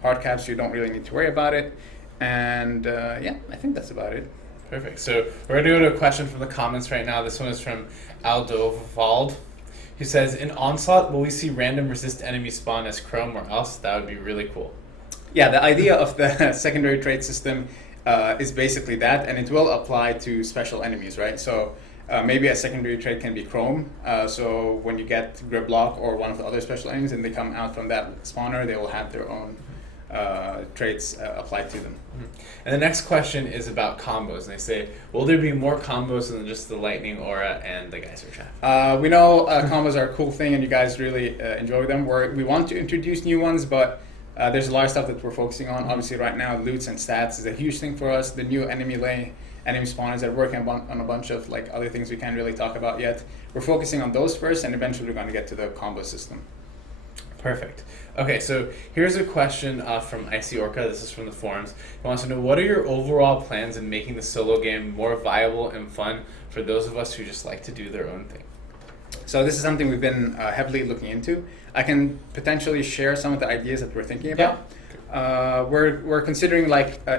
hard cap, so you don't really need to worry about it. And I think that's about it. Perfect. So we're going to go to a question from the comments right now. This one is from Aldovald. He says, in Onslaught, will we see random resist enemy spawn as Chrome or else? That would be really cool. Yeah, the idea of the secondary trait system is basically that, and it will apply to special enemies, right? So maybe a secondary trait can be Chrome. So when you get Gridlock or one of the other special enemies and they come out from that spawner, they will have their own traits applied to them. And the next question is about combos. And they say, will there be more combos than just the Lightning Aura and the Geyser Trap? We know combos are a cool thing and you guys really enjoy them. We want to introduce new ones, but there's a lot of stuff that we're focusing on. Obviously right now, loots and stats is a huge thing for us. The new enemy spawners are working on a bunch of other things we can't really talk about yet. We're focusing on those first, and eventually we're going to get to the combo system. Perfect. Okay, so here's a question from Icy Orca. This is from the forums. He wants to know, what are your overall plans in making the solo game more viable and fun for those of us who just like to do their own thing? So this is something we've been heavily looking into. I can potentially share some of the ideas that we're thinking about. Yeah. We're considering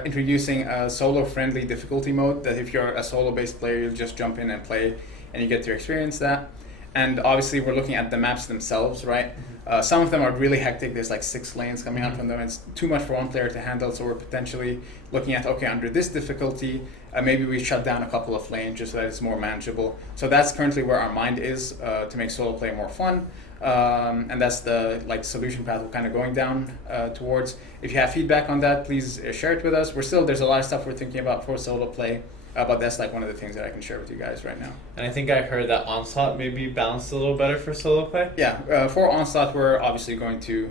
introducing a solo-friendly difficulty mode that if you're a solo-based player, you'll just jump in and play and you get to experience that. And obviously we're looking at the maps themselves, right? Some of them are really hectic. There's 6 lanes coming out from them. It's too much for one player to handle. So we're potentially looking at, okay, under this difficulty, maybe we shut down a couple of lanes just so that it's more manageable. So that's currently where our mind is to make solo play more fun. And that's the solution path we're kind of going down towards. If you have feedback on that, please share it with us. There's a lot of stuff we're thinking about for solo play. But that's one of the things that I can share with you guys right now. And I think I heard that Onslaught may be balanced a little better for solo play. Yeah, for Onslaught, we're obviously going to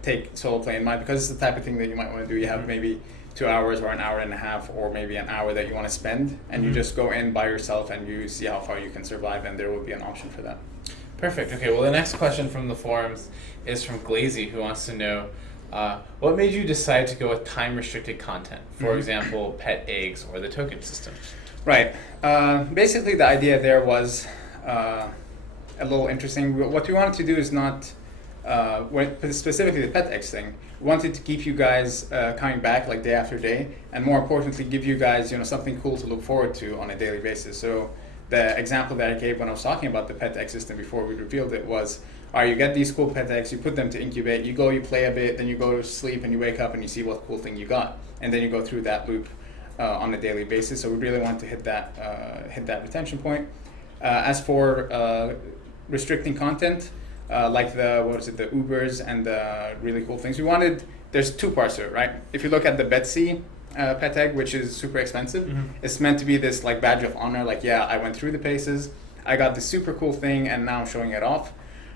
take solo play in mind because it's the type of thing that you might want to do. You have maybe 2 hours or an hour and a half or maybe an hour that you want to spend, and you just go in by yourself and you see how far you can survive, and there will be an option for that. Perfect. Okay, well, the next question from the forums is from Glazy, who wants to know, what made you decide to go with time-restricted content? For example, pet eggs or the token system? Right. Basically, the idea there was a little interesting. What we wanted to do is not, specifically the pet eggs thing, we wanted to keep you guys coming back day after day, and more importantly, give you guys something cool to look forward to on a daily basis. So the example that I gave when I was talking about the pet egg system before we revealed it was, you get these cool pet eggs, you put them to incubate, you go, you play a bit, then you go to sleep and you wake up and you see what cool thing you got. And then you go through that loop on a daily basis. So we really want to hit that retention point. As for restricting content, the Ubers and the really cool things, there's 2 parts to it, right? If you look at the Betsy pet egg, which is super expensive, it's meant to be this badge of honor, I went through the paces, I got this super cool thing, and now I'm showing it off.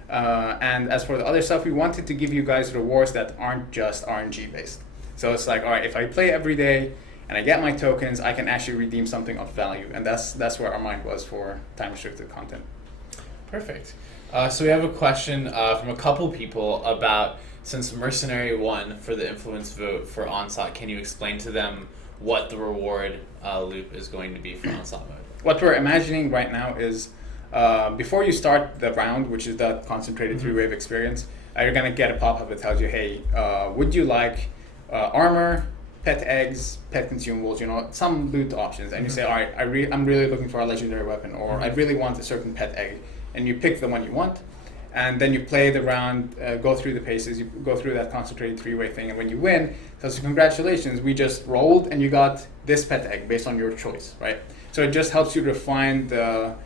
And as for the other stuff, we wanted to give you guys rewards that aren't just RNG based. So it's all right, if I play every day and I get my tokens, I can actually redeem something of value. And that's where our mind was for time restricted content. Perfect. So we have a question from a couple people about, since Mercenary won for the influence vote for Onslaught, can you explain to them what the reward loop is going to be for Onslaught mode? What we're imagining right now is before you start the round, which is the concentrated 3-wave experience, you're going to get a pop-up that tells you, hey, would you like armor, pet eggs, pet consumables, some loot options. And you say, all right, I'm really looking for a legendary weapon, or I really want a certain pet egg. And you pick the one you want. and then you play the round, go through the paces, you go through that concentrated three-way thing, and when you win, so congratulations, we just rolled and you got this pet egg based on your choice, right? So it just helps you refine the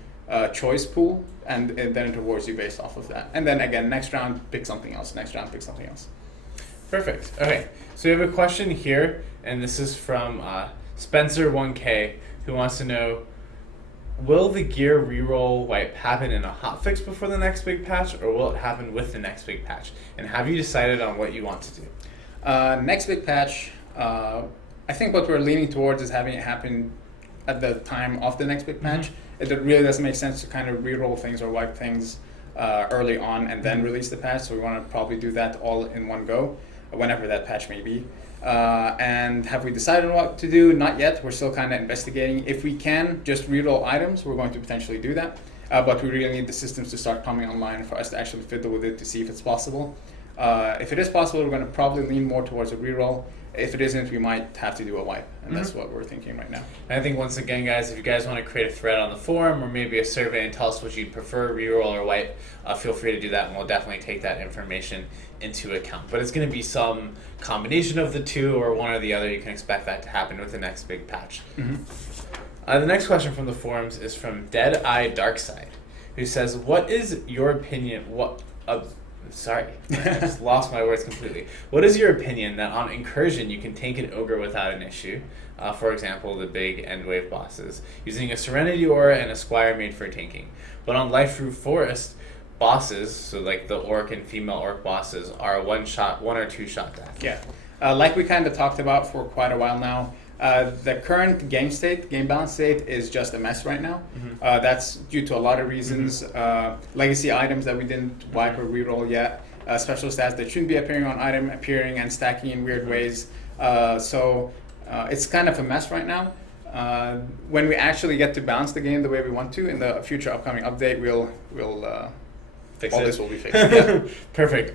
choice pool, and then it rewards you based off of that. And then again, next round, pick something else. Next round, pick something else. Perfect. Okay, so we have a question here, and this is from Spencer1K, who wants to know, will the gear reroll wipe happen in a hotfix before the next big patch, or will it happen with the next big patch? And have you decided on what you want to do? Next big patch, I think what we're leaning towards is having it happen at the time of the next big patch. It really doesn't make sense to kind of re-roll things or wipe things early on and then release the patch, so we want to probably do that all in one go, whenever that patch may be. And have we decided what to do? Not yet. We're still kind of investigating. If we can just re-roll items, we're going to potentially do that. But we really need the systems to start coming online for us to actually fiddle with it to see if it's possible. If it is possible, we're going to probably lean more towards a re-roll. If it isn't, we might have to do a wipe, and that's what we're thinking right now. And I think once again, guys, if you guys want to create a thread on the forum or maybe a survey and tell us what you'd prefer, reroll or wipe, feel free to do that, and we'll definitely take that information into account. But it's going to be some combination of the two or one or the other. You can expect that to happen with the next big patch. The next question from the forums is from Dead Eye Darkside, who says, "What is your opinion? Sorry, I just lost my words completely. What is your opinion that on Incursion you can tank an ogre without an issue? For example, the big end wave bosses, using a Serenity Aura and a Squire made for tanking. But on Life Root Forest, bosses, so like the orc and female orc bosses, are one or two shot death." Yeah, like we kind of talked about for quite a while now, the current game balance state is just a mess right now. That's due to a lot of reasons. Legacy items that we didn't wipe or reroll yet, special stats that shouldn't be appearing on item appearing and stacking in weird ways. So it's kind of a mess right now. When we actually get to balance the game the way we want to in the future upcoming update, we'll Fix all it. this will be fixed. Yeah. Perfect.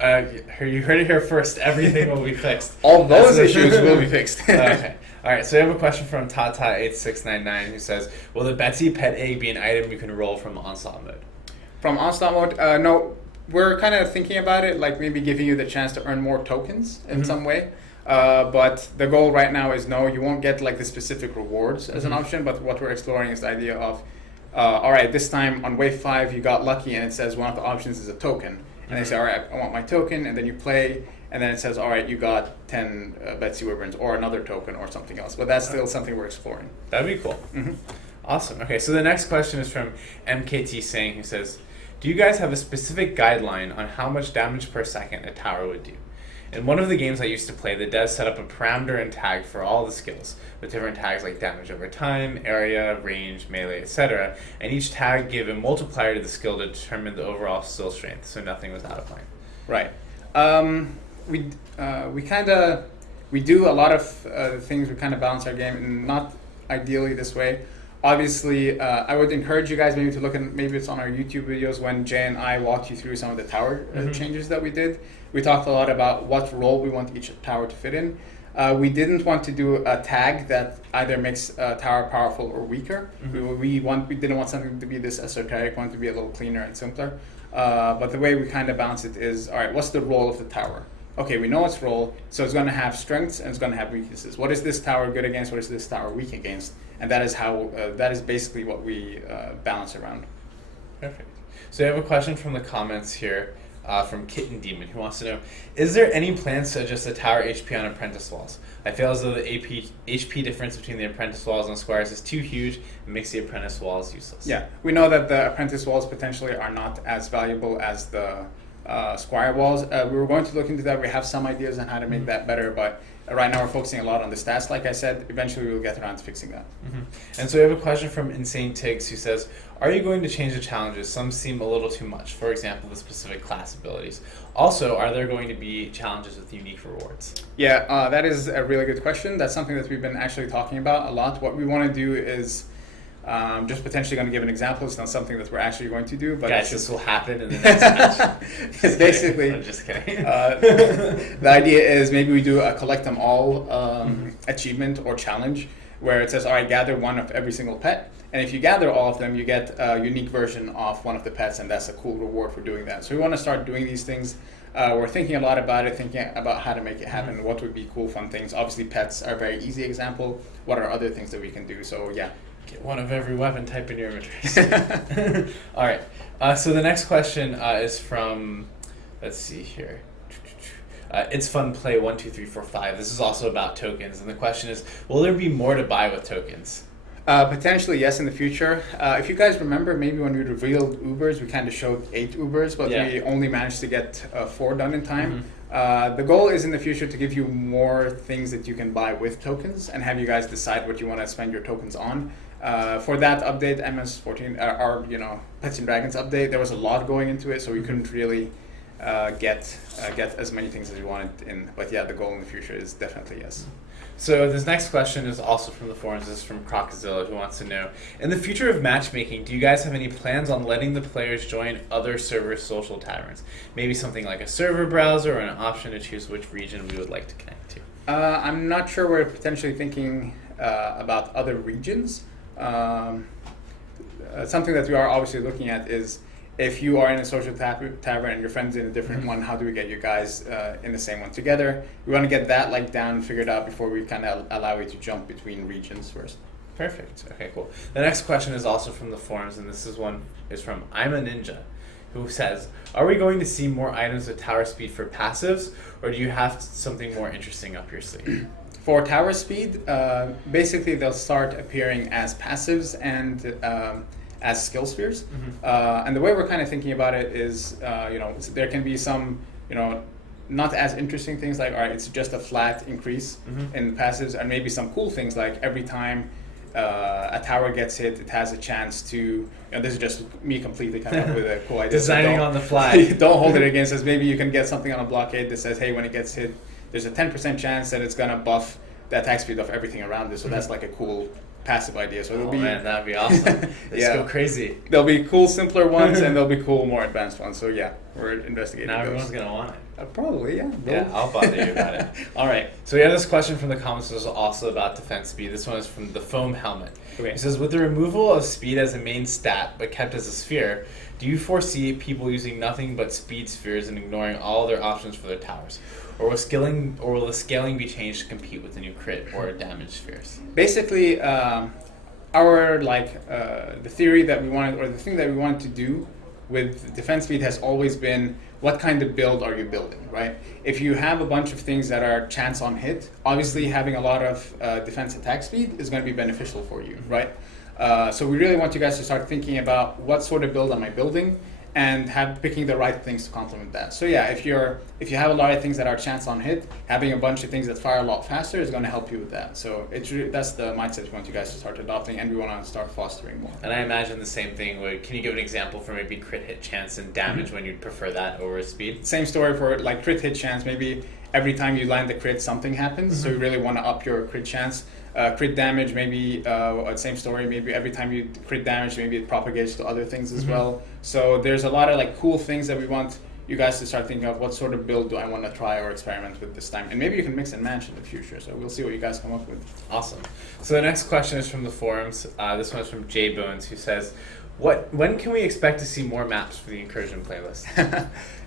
You heard it here first. Everything will be fixed. All those issues will be fixed. Okay. All right. So we have a question from Tata8699 who says, "Will the Betsy pet egg be an item you can roll from onslaught mode?" From onslaught mode, no. We're kind of thinking about it, like maybe giving you the chance to earn more tokens in some way. But the goal right now is no, you won't get like the specific rewards as an option. But what we're exploring is the idea of, all right, this time on wave 5 you got lucky and it says one of the options is a token. And they say, all right, I want my token, and then you play, and then it says, all right, you got 10 Betsy Wyverns or another token or something else. But that's still something we're exploring. That'd be cool. Awesome. Okay, so the next question is from MKT Singh, who says, "Do you guys have a specific guideline on how much damage per second a tower would do? In one of the games I used to play, the devs set up a parameter and tag for all the skills, with different tags like damage over time, area, range, melee, etc. And each tag gave a multiplier to the skill to determine the overall skill strength, so nothing was out of line." Right. We do a lot of things. We kind of balance our game, and not ideally this way. Obviously, I would encourage you guys maybe to look at, maybe it's on our YouTube videos when Jay and I walked you through some of the tower changes that we did. We talked a lot about what role we want each tower to fit in. We didn't want to do a tag that either makes a tower powerful or weaker. We didn't want something to be this esoteric, want it to be a little cleaner and simpler. But the way we kind of balance it is, all right, what's the role of the tower? Okay, we know its role, so it's going to have strengths and it's going to have weaknesses. What is this tower good against? What is this tower weak against? And that is how that is basically what we balance around. Perfect. So I have a question from the comments here from Kitten Demon, who wants to know, is there any plans to adjust the tower HP on apprentice walls? I feel as though the HP difference between the apprentice walls and squares is too huge and makes the apprentice walls useless. Yeah, we know that the apprentice walls potentially are not as valuable as the squire walls. We were going to look into that. We have some ideas on how to make that better, but right now we're focusing a lot on the stats. Like I said, eventually we'll get around to fixing that. And so we have a question from Insane Tiggs, who says, "Are you going to change the challenges? Some seem a little too much. For example, the specific class abilities. Also, are there going to be challenges with unique rewards?" Yeah, that is a really good question. That's something that we've been actually talking about a lot. What we want to do is just potentially going to give an example. It's not something that we're actually going to do, but guys, this will happen in the next match. It's basically. I'm just kidding. The idea is maybe we do a collect them all achievement or challenge, where it says, all right, gather one of every single pet, And if you gather all of them, you get a unique version of one of the pets, and that's a cool reward for doing that. So we want to start doing these things. We're thinking a lot about it, thinking about how to make it happen, what would be cool, fun things. Obviously, pets are a very easy example. What are other things that we can do? So yeah. Get one of every weapon type in your inventory. All right. So the next question is from, let's see here. It's Fun Play 1, 2, 3, 4, 5. This is also about tokens, and the question is, will there be more to buy with tokens? Potentially, yes, in the future. If you guys remember, maybe when we revealed Ubers, we kind of showed 8 Ubers, but we only managed to get 4 done in time. The goal is in the future to give you more things that you can buy with tokens and have you guys decide what you want to spend your tokens on. For that update, MS14, our Pets and Dragons update, there was a lot going into it, so we couldn't really get as many things as we wanted in. But yeah, the goal in the future is definitely yes. So this next question is also from the forums. This is from Crocozilla, who wants to know, in the future of matchmaking, do you guys have any plans on letting the players join other server social taverns? Maybe something like a server browser or an option to choose which region we would like to connect to. I'm not sure. We're potentially thinking about other regions. Something that we are obviously looking at is, if you are in a social tavern and your friend's in a different one, how do we get you guys in the same one together? We want to get that down, figured out before we kind of allow you to jump between regions first. Perfect. Okay, cool. The next question is also from the forums, and this is from I'm a Ninja, who says, are we going to see more items with tower speed for passives, or do you have something more interesting up your sleeve? For tower speed, basically they'll start appearing as passives and as skill spheres. And the way we're kind of thinking about it is, there can be some, not as interesting things like, all right, it's just a flat increase in passives, and maybe some cool things like every time a tower gets hit, it has a chance to, this is just me completely coming up with a cool idea. Designing on the fly. Don't hold it against us. Maybe you can get something on a blockade that says, hey, when it gets hit, there's a 10% chance that it's going to buff the attack speed of everything around it. So that's like a cool passive idea. So it'll be, man, that'd be awesome. Let's go crazy. There'll be cool, simpler ones, and there'll be cool, more advanced ones. So yeah, we're investigating now those. Everyone's going to want it. Probably, yeah. Yeah, I'll bother you about it. All right. So we have this question from the comments, which is also about defense speed. This one is from the Foam Helmet. Okay. It says, with the removal of speed as a main stat, but kept as a sphere, do you foresee people using nothing but speed spheres and ignoring all their options for their towers? Or will the scaling be changed to compete with the new crit or damage spheres? Basically, the theory that we wanted, or the thing that we wanted to do with defense speed has always been, what kind of build are you building, right? If you have a bunch of things that are chance on hit, obviously having a lot of defense attack speed is going to be beneficial for you, right? So we really want you guys to start thinking about what sort of build am I building, and picking the right things to complement that. So yeah, if you have a lot of things that are chance on hit, having a bunch of things that fire a lot faster is going to help you with that. So that's the mindset we want you guys to start adopting, and we want to start fostering more. And I imagine the same thing. Can you give an example for maybe crit hit chance and damage when you'd prefer that over speed? Same story for crit hit chance. Maybe every time you land the crit, something happens. So you really want to up your crit chance. Crit damage, maybe same story. Maybe every time you crit damage, maybe it propagates to other things as well. So there's a lot of cool things that we want you guys to start thinking of. What sort of build do I want to try or experiment with this time? And maybe you can mix and match in the future. So we'll see what you guys come up with. Awesome. So the next question is from the forums. This one is from Jay Bones, who says, when can we expect to see more maps for the Incursion playlist?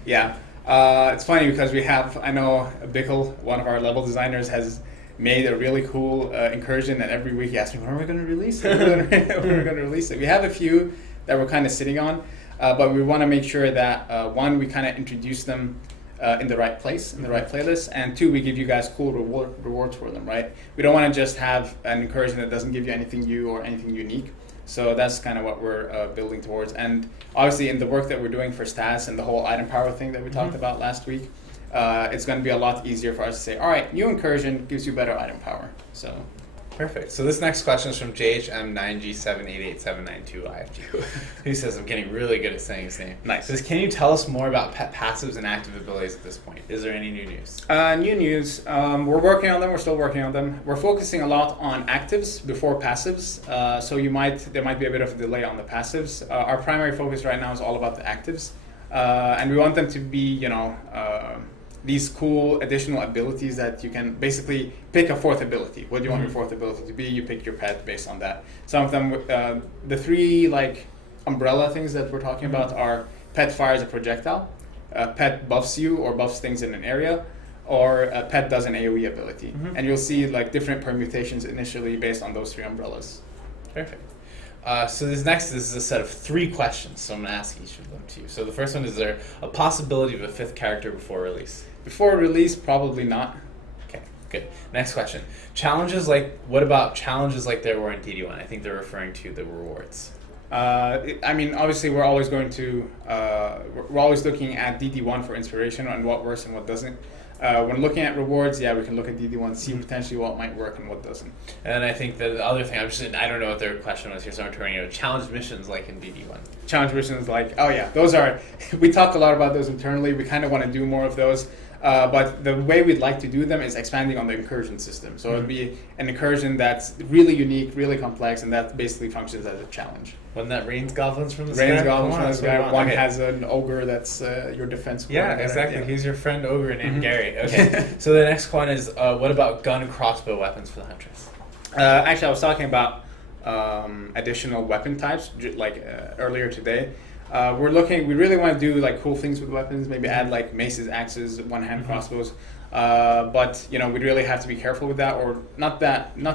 Yeah. It's funny because I know Bickle, one of our level designers, has made a really cool incursion, and every week he asks me, when are we going to release it? When are we going to release it? We have a few that we're kind of sitting on, but we want to make sure that, one, we kind of introduce them in the right place, in the right playlist, and two, we give you guys cool rewards for them, right? We don't want to just have an incursion that doesn't give you anything new or anything unique. So that's kind of what we're building towards. And obviously in the work that we're doing for stats and the whole item power thing that we talked about last week, it's going to be a lot easier for us to say, all right, new incursion gives you better item power. So perfect. So this next question is from JHM9G788792IFG, who says, I'm getting really good at saying his name. Nice. Says, can you tell us more about pet passives and active abilities at this point? Is there any new news? New news. We're working on them. We're still working on them. We're focusing a lot on actives before passives. So there might be a bit of a delay on the passives. Our primary focus right now is all about the actives. And we want them to be, these cool additional abilities that you can basically pick a fourth ability. What do you want your fourth ability to be? You pick your pet based on that. Some of them, the three like umbrella things that we're talking about are pet fires a projectile, pet buffs you or buffs things in an area, or a pet does an AoE ability. And you'll see like different permutations initially based on those three umbrellas. Perfect. So this is a set of 3 questions, so I'm going to ask each of them to you. So the first one, is there a possibility of a 5th character before release? Before release, probably not. Okay, good. Next question. What about challenges like there were in DD1? I think they're referring to the rewards. I mean, obviously, we're always going to, we're always looking at DD1 for inspiration on what works and what doesn't. When looking at rewards, yeah, we can look at DD1, see potentially what might work and what doesn't. And I think that the other thing, I don't know what their question was here, so I'm turning it. Challenge missions like in DD1. Challenge missions like, oh yeah, those are, we talk a lot about those internally. We kind of want to do more of those. But the way we'd like to do them is expanding on the incursion system. So it'd be an incursion that's really unique, really complex, and that basically functions as a challenge. Wasn't that rains goblins from the sky? Rains goblins from the sky. One has an ogre that's your defense. Yeah, exactly. Yeah. He's your friend ogre named Gary. Okay. So the next one is, what about gun and crossbow weapons for the Huntress? Actually, I was talking about additional weapon types like earlier today. We really want to do like cool things with weapons, maybe add like maces, axes, one-hand crossbows. But we really have to be careful with that, or not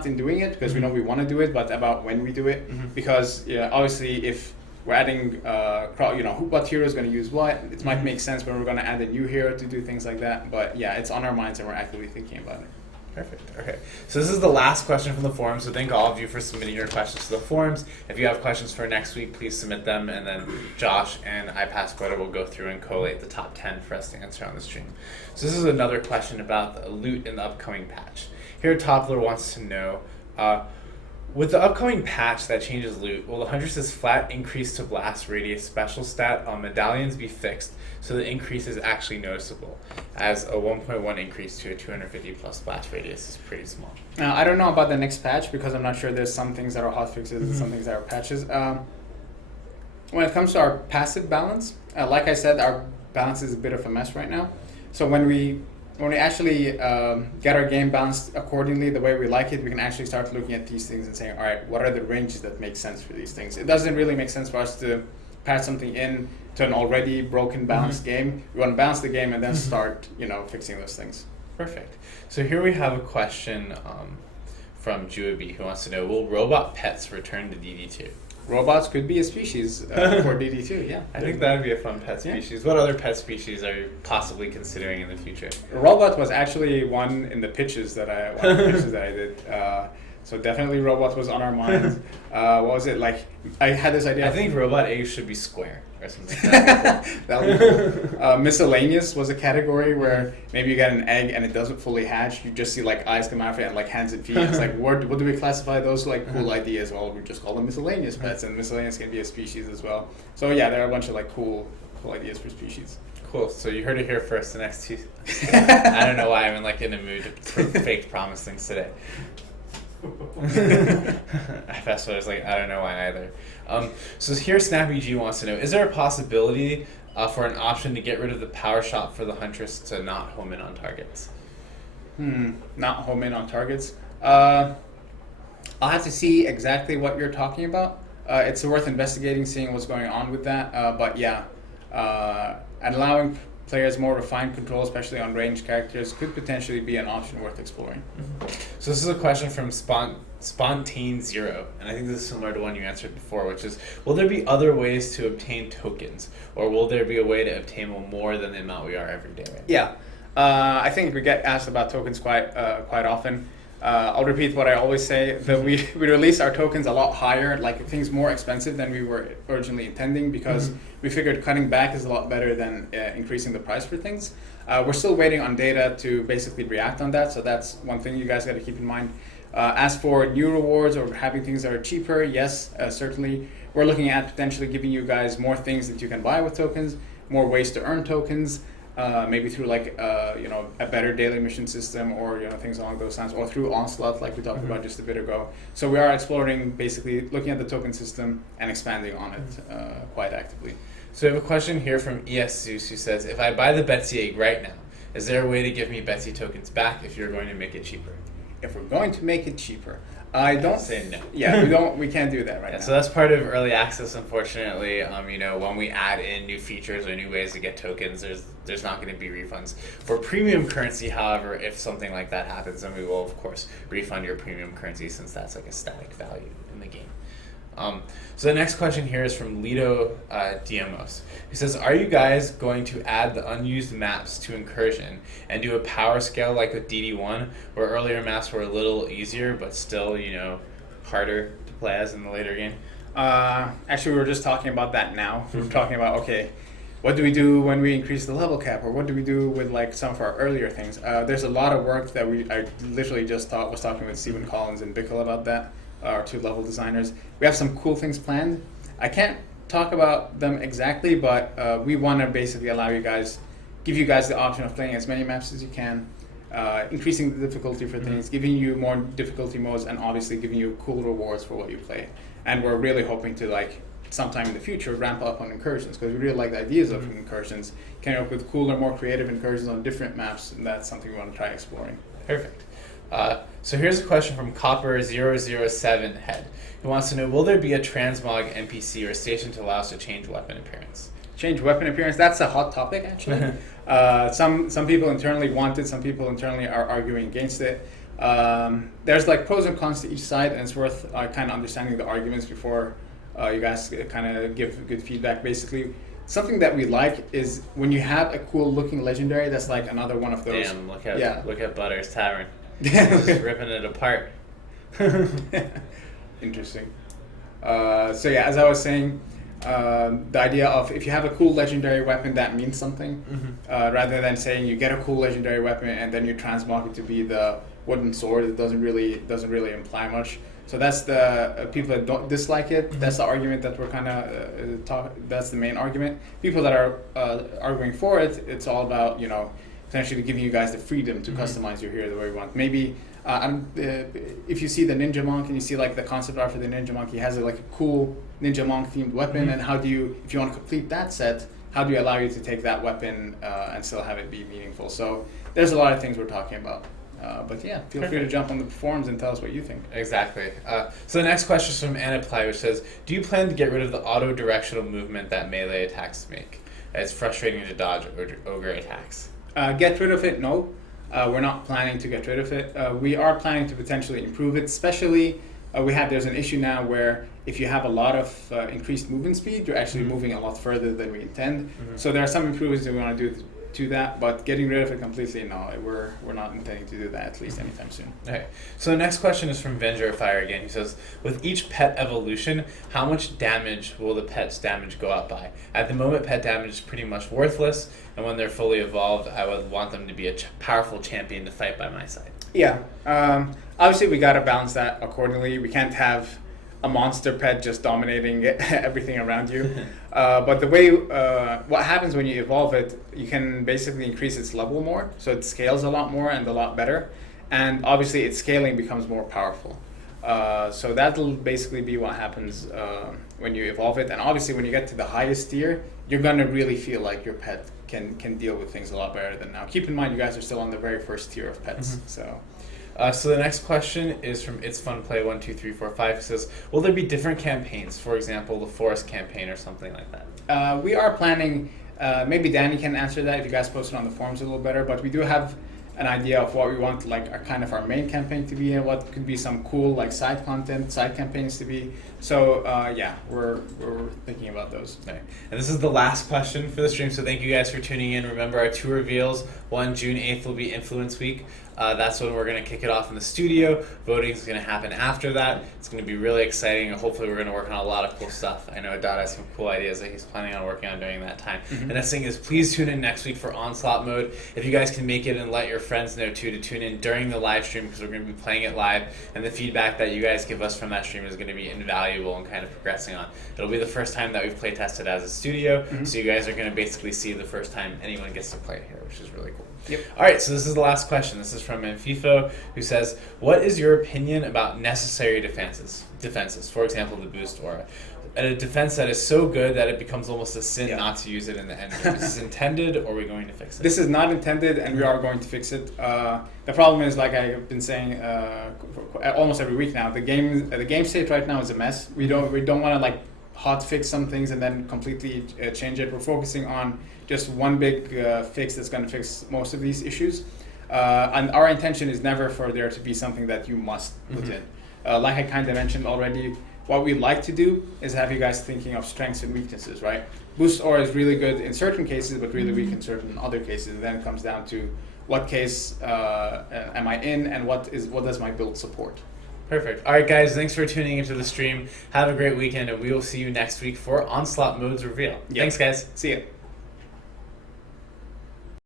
in doing it because we know we want to do it, but about when we do it, because obviously if we're adding what hero is going to use what, it might make sense when we're going to add a new hero to do things like that. But yeah, it's on our minds and we're actively thinking about it. Perfect. Okay. So this is the last question from the forums. So thank all of you for submitting your questions to the forums. If you have questions for next week, please submit them, and then Josh and iPassphoto will go through and collate the top 10 for us to answer on the stream. So this is another question about the loot in the upcoming patch. Here, Toppler wants to know, with the upcoming patch that changes loot, will the Huntress's flat increase to blast radius special stat on medallions be fixed so the increase is actually noticeable, as a 1.1 increase to a 250 plus blast radius is pretty small? Now, I don't know about the next patch because I'm not sure. There's some things that are hotfixes and some things that are patches. When it comes to our passive balance, like I said, our balance is a bit of a mess right now. So when we actually get our game balanced accordingly, the way we like it, we can actually start looking at these things and saying, all right, what are the ranges that make sense for these things? It doesn't really make sense for us to patch something in to an already broken, balanced game. We want to balance the game and then start, fixing those things. Perfect. So here we have a question from Juabi who wants to know, will robot pets return to DD2? Robots could be a species for DD2, yeah. I think that would be a fun pet species. What other pet species are you possibly considering in the future? A robot was actually one in the pitches that I did. So definitely robot was on our minds. What was it like? I had this idea. I think robot eggs should be square or something like that. That would be cool. Miscellaneous was a category where maybe you get an egg and it doesn't fully hatch. You just see like eyes come out of it and like hands and feet. It's like, what do we classify those like cool ideas? Well, we just call them miscellaneous pets, and miscellaneous can be a species as well. So yeah, there are a bunch of like cool ideas for species. Cool. So you heard it here first. The next two. I don't know why I'm in a mood for fake promise things today. That's what I was like, I don't know why either. So here Snappy G wants to know, is there a possibility for an option to get rid of the power shot for the Huntress to not home in on targets? Not home in on targets. I'll have to see exactly what you're talking about. It's worth investigating, seeing what's going on with that. But yeah, and allowing players more refined control, especially on ranged characters, could potentially be an option worth exploring. So this is a question from Spontane Zero, and I think this is similar to one you answered before, which is, will there be other ways to obtain tokens, or will there be a way to obtain more than the amount we are every day? Right? Yeah, I think we get asked about tokens quite often. I'll repeat what I always say, that we release our tokens a lot higher, like things more expensive than we were originally intending, because we figured cutting back is a lot better than increasing the price for things. We're still waiting on data to basically react on that, so that's one thing you guys got to keep in mind. As for new rewards or having things that are cheaper, yes, certainly. We're looking at potentially giving you guys more things that you can buy with tokens, more ways to earn tokens, maybe through like a better daily mission system, or things along those lines, or through Onslaught like we talked about just a bit ago. So we are exploring, basically looking at the token system and expanding on it quite actively. So we have a question here from ES Zeus who says, if I buy the Betsy egg right now, Is there a way to give me Betsy tokens back if you're going to make it cheaper? If we're going to make it cheaper, I don't say no. Yeah, we can't do that right now. So that's part of early access, unfortunately. When we add in new features or new ways to get tokens, there's not going to be refunds. For premium currency, however, if something like that happens, then we will, of course, refund your premium currency since that's like a static value in the game. So the next question here is from Lido Diamos. He says, are you guys going to add the unused maps to Incursion and do a power scale like with DD1, where earlier maps were a little easier but still, harder to play as in the later game? Actually, we were just talking about that now. We were talking about, okay, what do we do when we increase the level cap, or what do we do with like some of our earlier things? There's a lot of work that I literally just was talking with Stephen Collins and Bickle about that, our 2 level designers. We have some cool things planned. I can't talk about them exactly, but we want to basically give you guys the option of playing as many maps as you can, increasing the difficulty for things, giving you more difficulty modes, and obviously giving you cool rewards for what you play. And we're really hoping to sometime in the future ramp up on incursions, because we really like the ideas of incursions, coming up with cooler, more creative incursions on different maps, and that's something we want to try exploring. Perfect. So here's a question from Copper007 Head, who wants to know, will there be a transmog NPC or station to allow us to change weapon appearance? Change weapon appearance, that's a hot topic actually. Some people internally want it, some people internally are arguing against it. There's pros and cons to each side, and it's worth kind of understanding the arguments before you guys kind of give good feedback. Basically, something that we like is when you have a cool looking legendary that's like another one of those. Damn, look at Butter's Tavern. Just ripping it apart. Interesting. As I was saying, the idea of if you have a cool legendary weapon, that means something, rather than saying you get a cool legendary weapon and then you transmog it to be the wooden sword. It doesn't really imply much. So that's the people that don't dislike it. That's the argument that we're kind of that's the main argument. People that are arguing for it, it's all about potentially giving you guys the freedom to customize your hero the way you want. Maybe if you see the Ninja Monk and you see the concept art for the Ninja Monk, he has a cool Ninja Monk themed weapon. And how do you, if you want to complete that set, how do you allow you to take that weapon and still have it be meaningful? So there's a lot of things we're talking about. But yeah, feel free to jump on the forums and tell us what you think. Exactly. So the next question is from Anna Ply, which says, do you plan to get rid of the auto-directional movement that melee attacks make? It's frustrating to dodge ogre attacks. Get rid of it? No. We're not planning to get rid of it. We are planning to potentially improve it, especially there's an issue now where if you have a lot of increased movement speed, you're actually moving a lot further than we intend. So there are some improvements that we want to do to that, but getting rid of it completely, no, we're not intending to do that, at least anytime soon. Okay, so the next question is from Venger Fire again. He says, with each pet evolution, how much damage will the pet's damage go up by? At the moment, pet damage is pretty much worthless, and when they're fully evolved, I would want them to be a powerful champion to fight by my side. Yeah, obviously we gotta balance that accordingly. We can't have a monster pet just dominating everything around you. But the way, what happens when you evolve it, you can basically increase its level more, so it scales a lot more and a lot better. And obviously its scaling becomes more powerful. So that'll basically be what happens when you evolve it. And obviously when you get to the highest tier, you're gonna really feel like your pet can deal with things a lot better than now. Keep in mind, you guys are still on the very first tier of pets, so. So the next question is from It's Fun Play 12345. It says, will there be different campaigns? For example, the Forest campaign or something like that? We are planning. Maybe Danny can answer that if you guys post it on the forums a little better. But we do have an idea of what we want, our main campaign to be, and what could be some cool side content, side campaigns to be. So we're thinking about those. Okay. And this is the last question for the stream. So thank you guys for tuning in. Remember, our 2 reveals. June 8th will be Influence Week. That's when we're going to kick it off in the studio. Voting is going to happen after that. It's going to be really exciting. Hopefully we're going to work on a lot of cool stuff. I know Dad has some cool ideas that he's planning on working on during that time. And the thing is, please tune in next week for Onslaught Mode. If you guys can make it, and let your friends know too to tune in during the live stream, because we're going to be playing it live. And the feedback that you guys give us from that stream is going to be invaluable and kind of progressing on. It'll be the first time that we've play tested as a studio. So you guys are going to basically see the first time anyone gets to play it here, which is really cool. Yep. All right, so this is the last question. This is from Mfifo, who says, what is your opinion about necessary defenses? For example, the boost aura. a defense that is so good that it becomes almost a sin Yeah. not to use it in the end game? Is this intended, or are we going to fix it? This is not intended, and we are going to fix it. The problem is, like I've been saying almost every week now, the game state right now is a mess. We don't want to like hot fix some things and then completely change it. We're focusing on just one big fix that's going to fix most of these issues. And our intention is never for there to be something that you must put in. Like I kind of mentioned already, what we'd like to do is have you guys thinking of strengths and weaknesses, right? Boost aura is really good in certain cases, but really weak in certain other cases. And then it comes down to what case am I in, and what does my build support? Perfect. All right, guys, thanks for tuning into the stream. Have a great weekend, and we will see you next week for Onslaught Modes Reveal. Yep. Thanks, guys. See ya.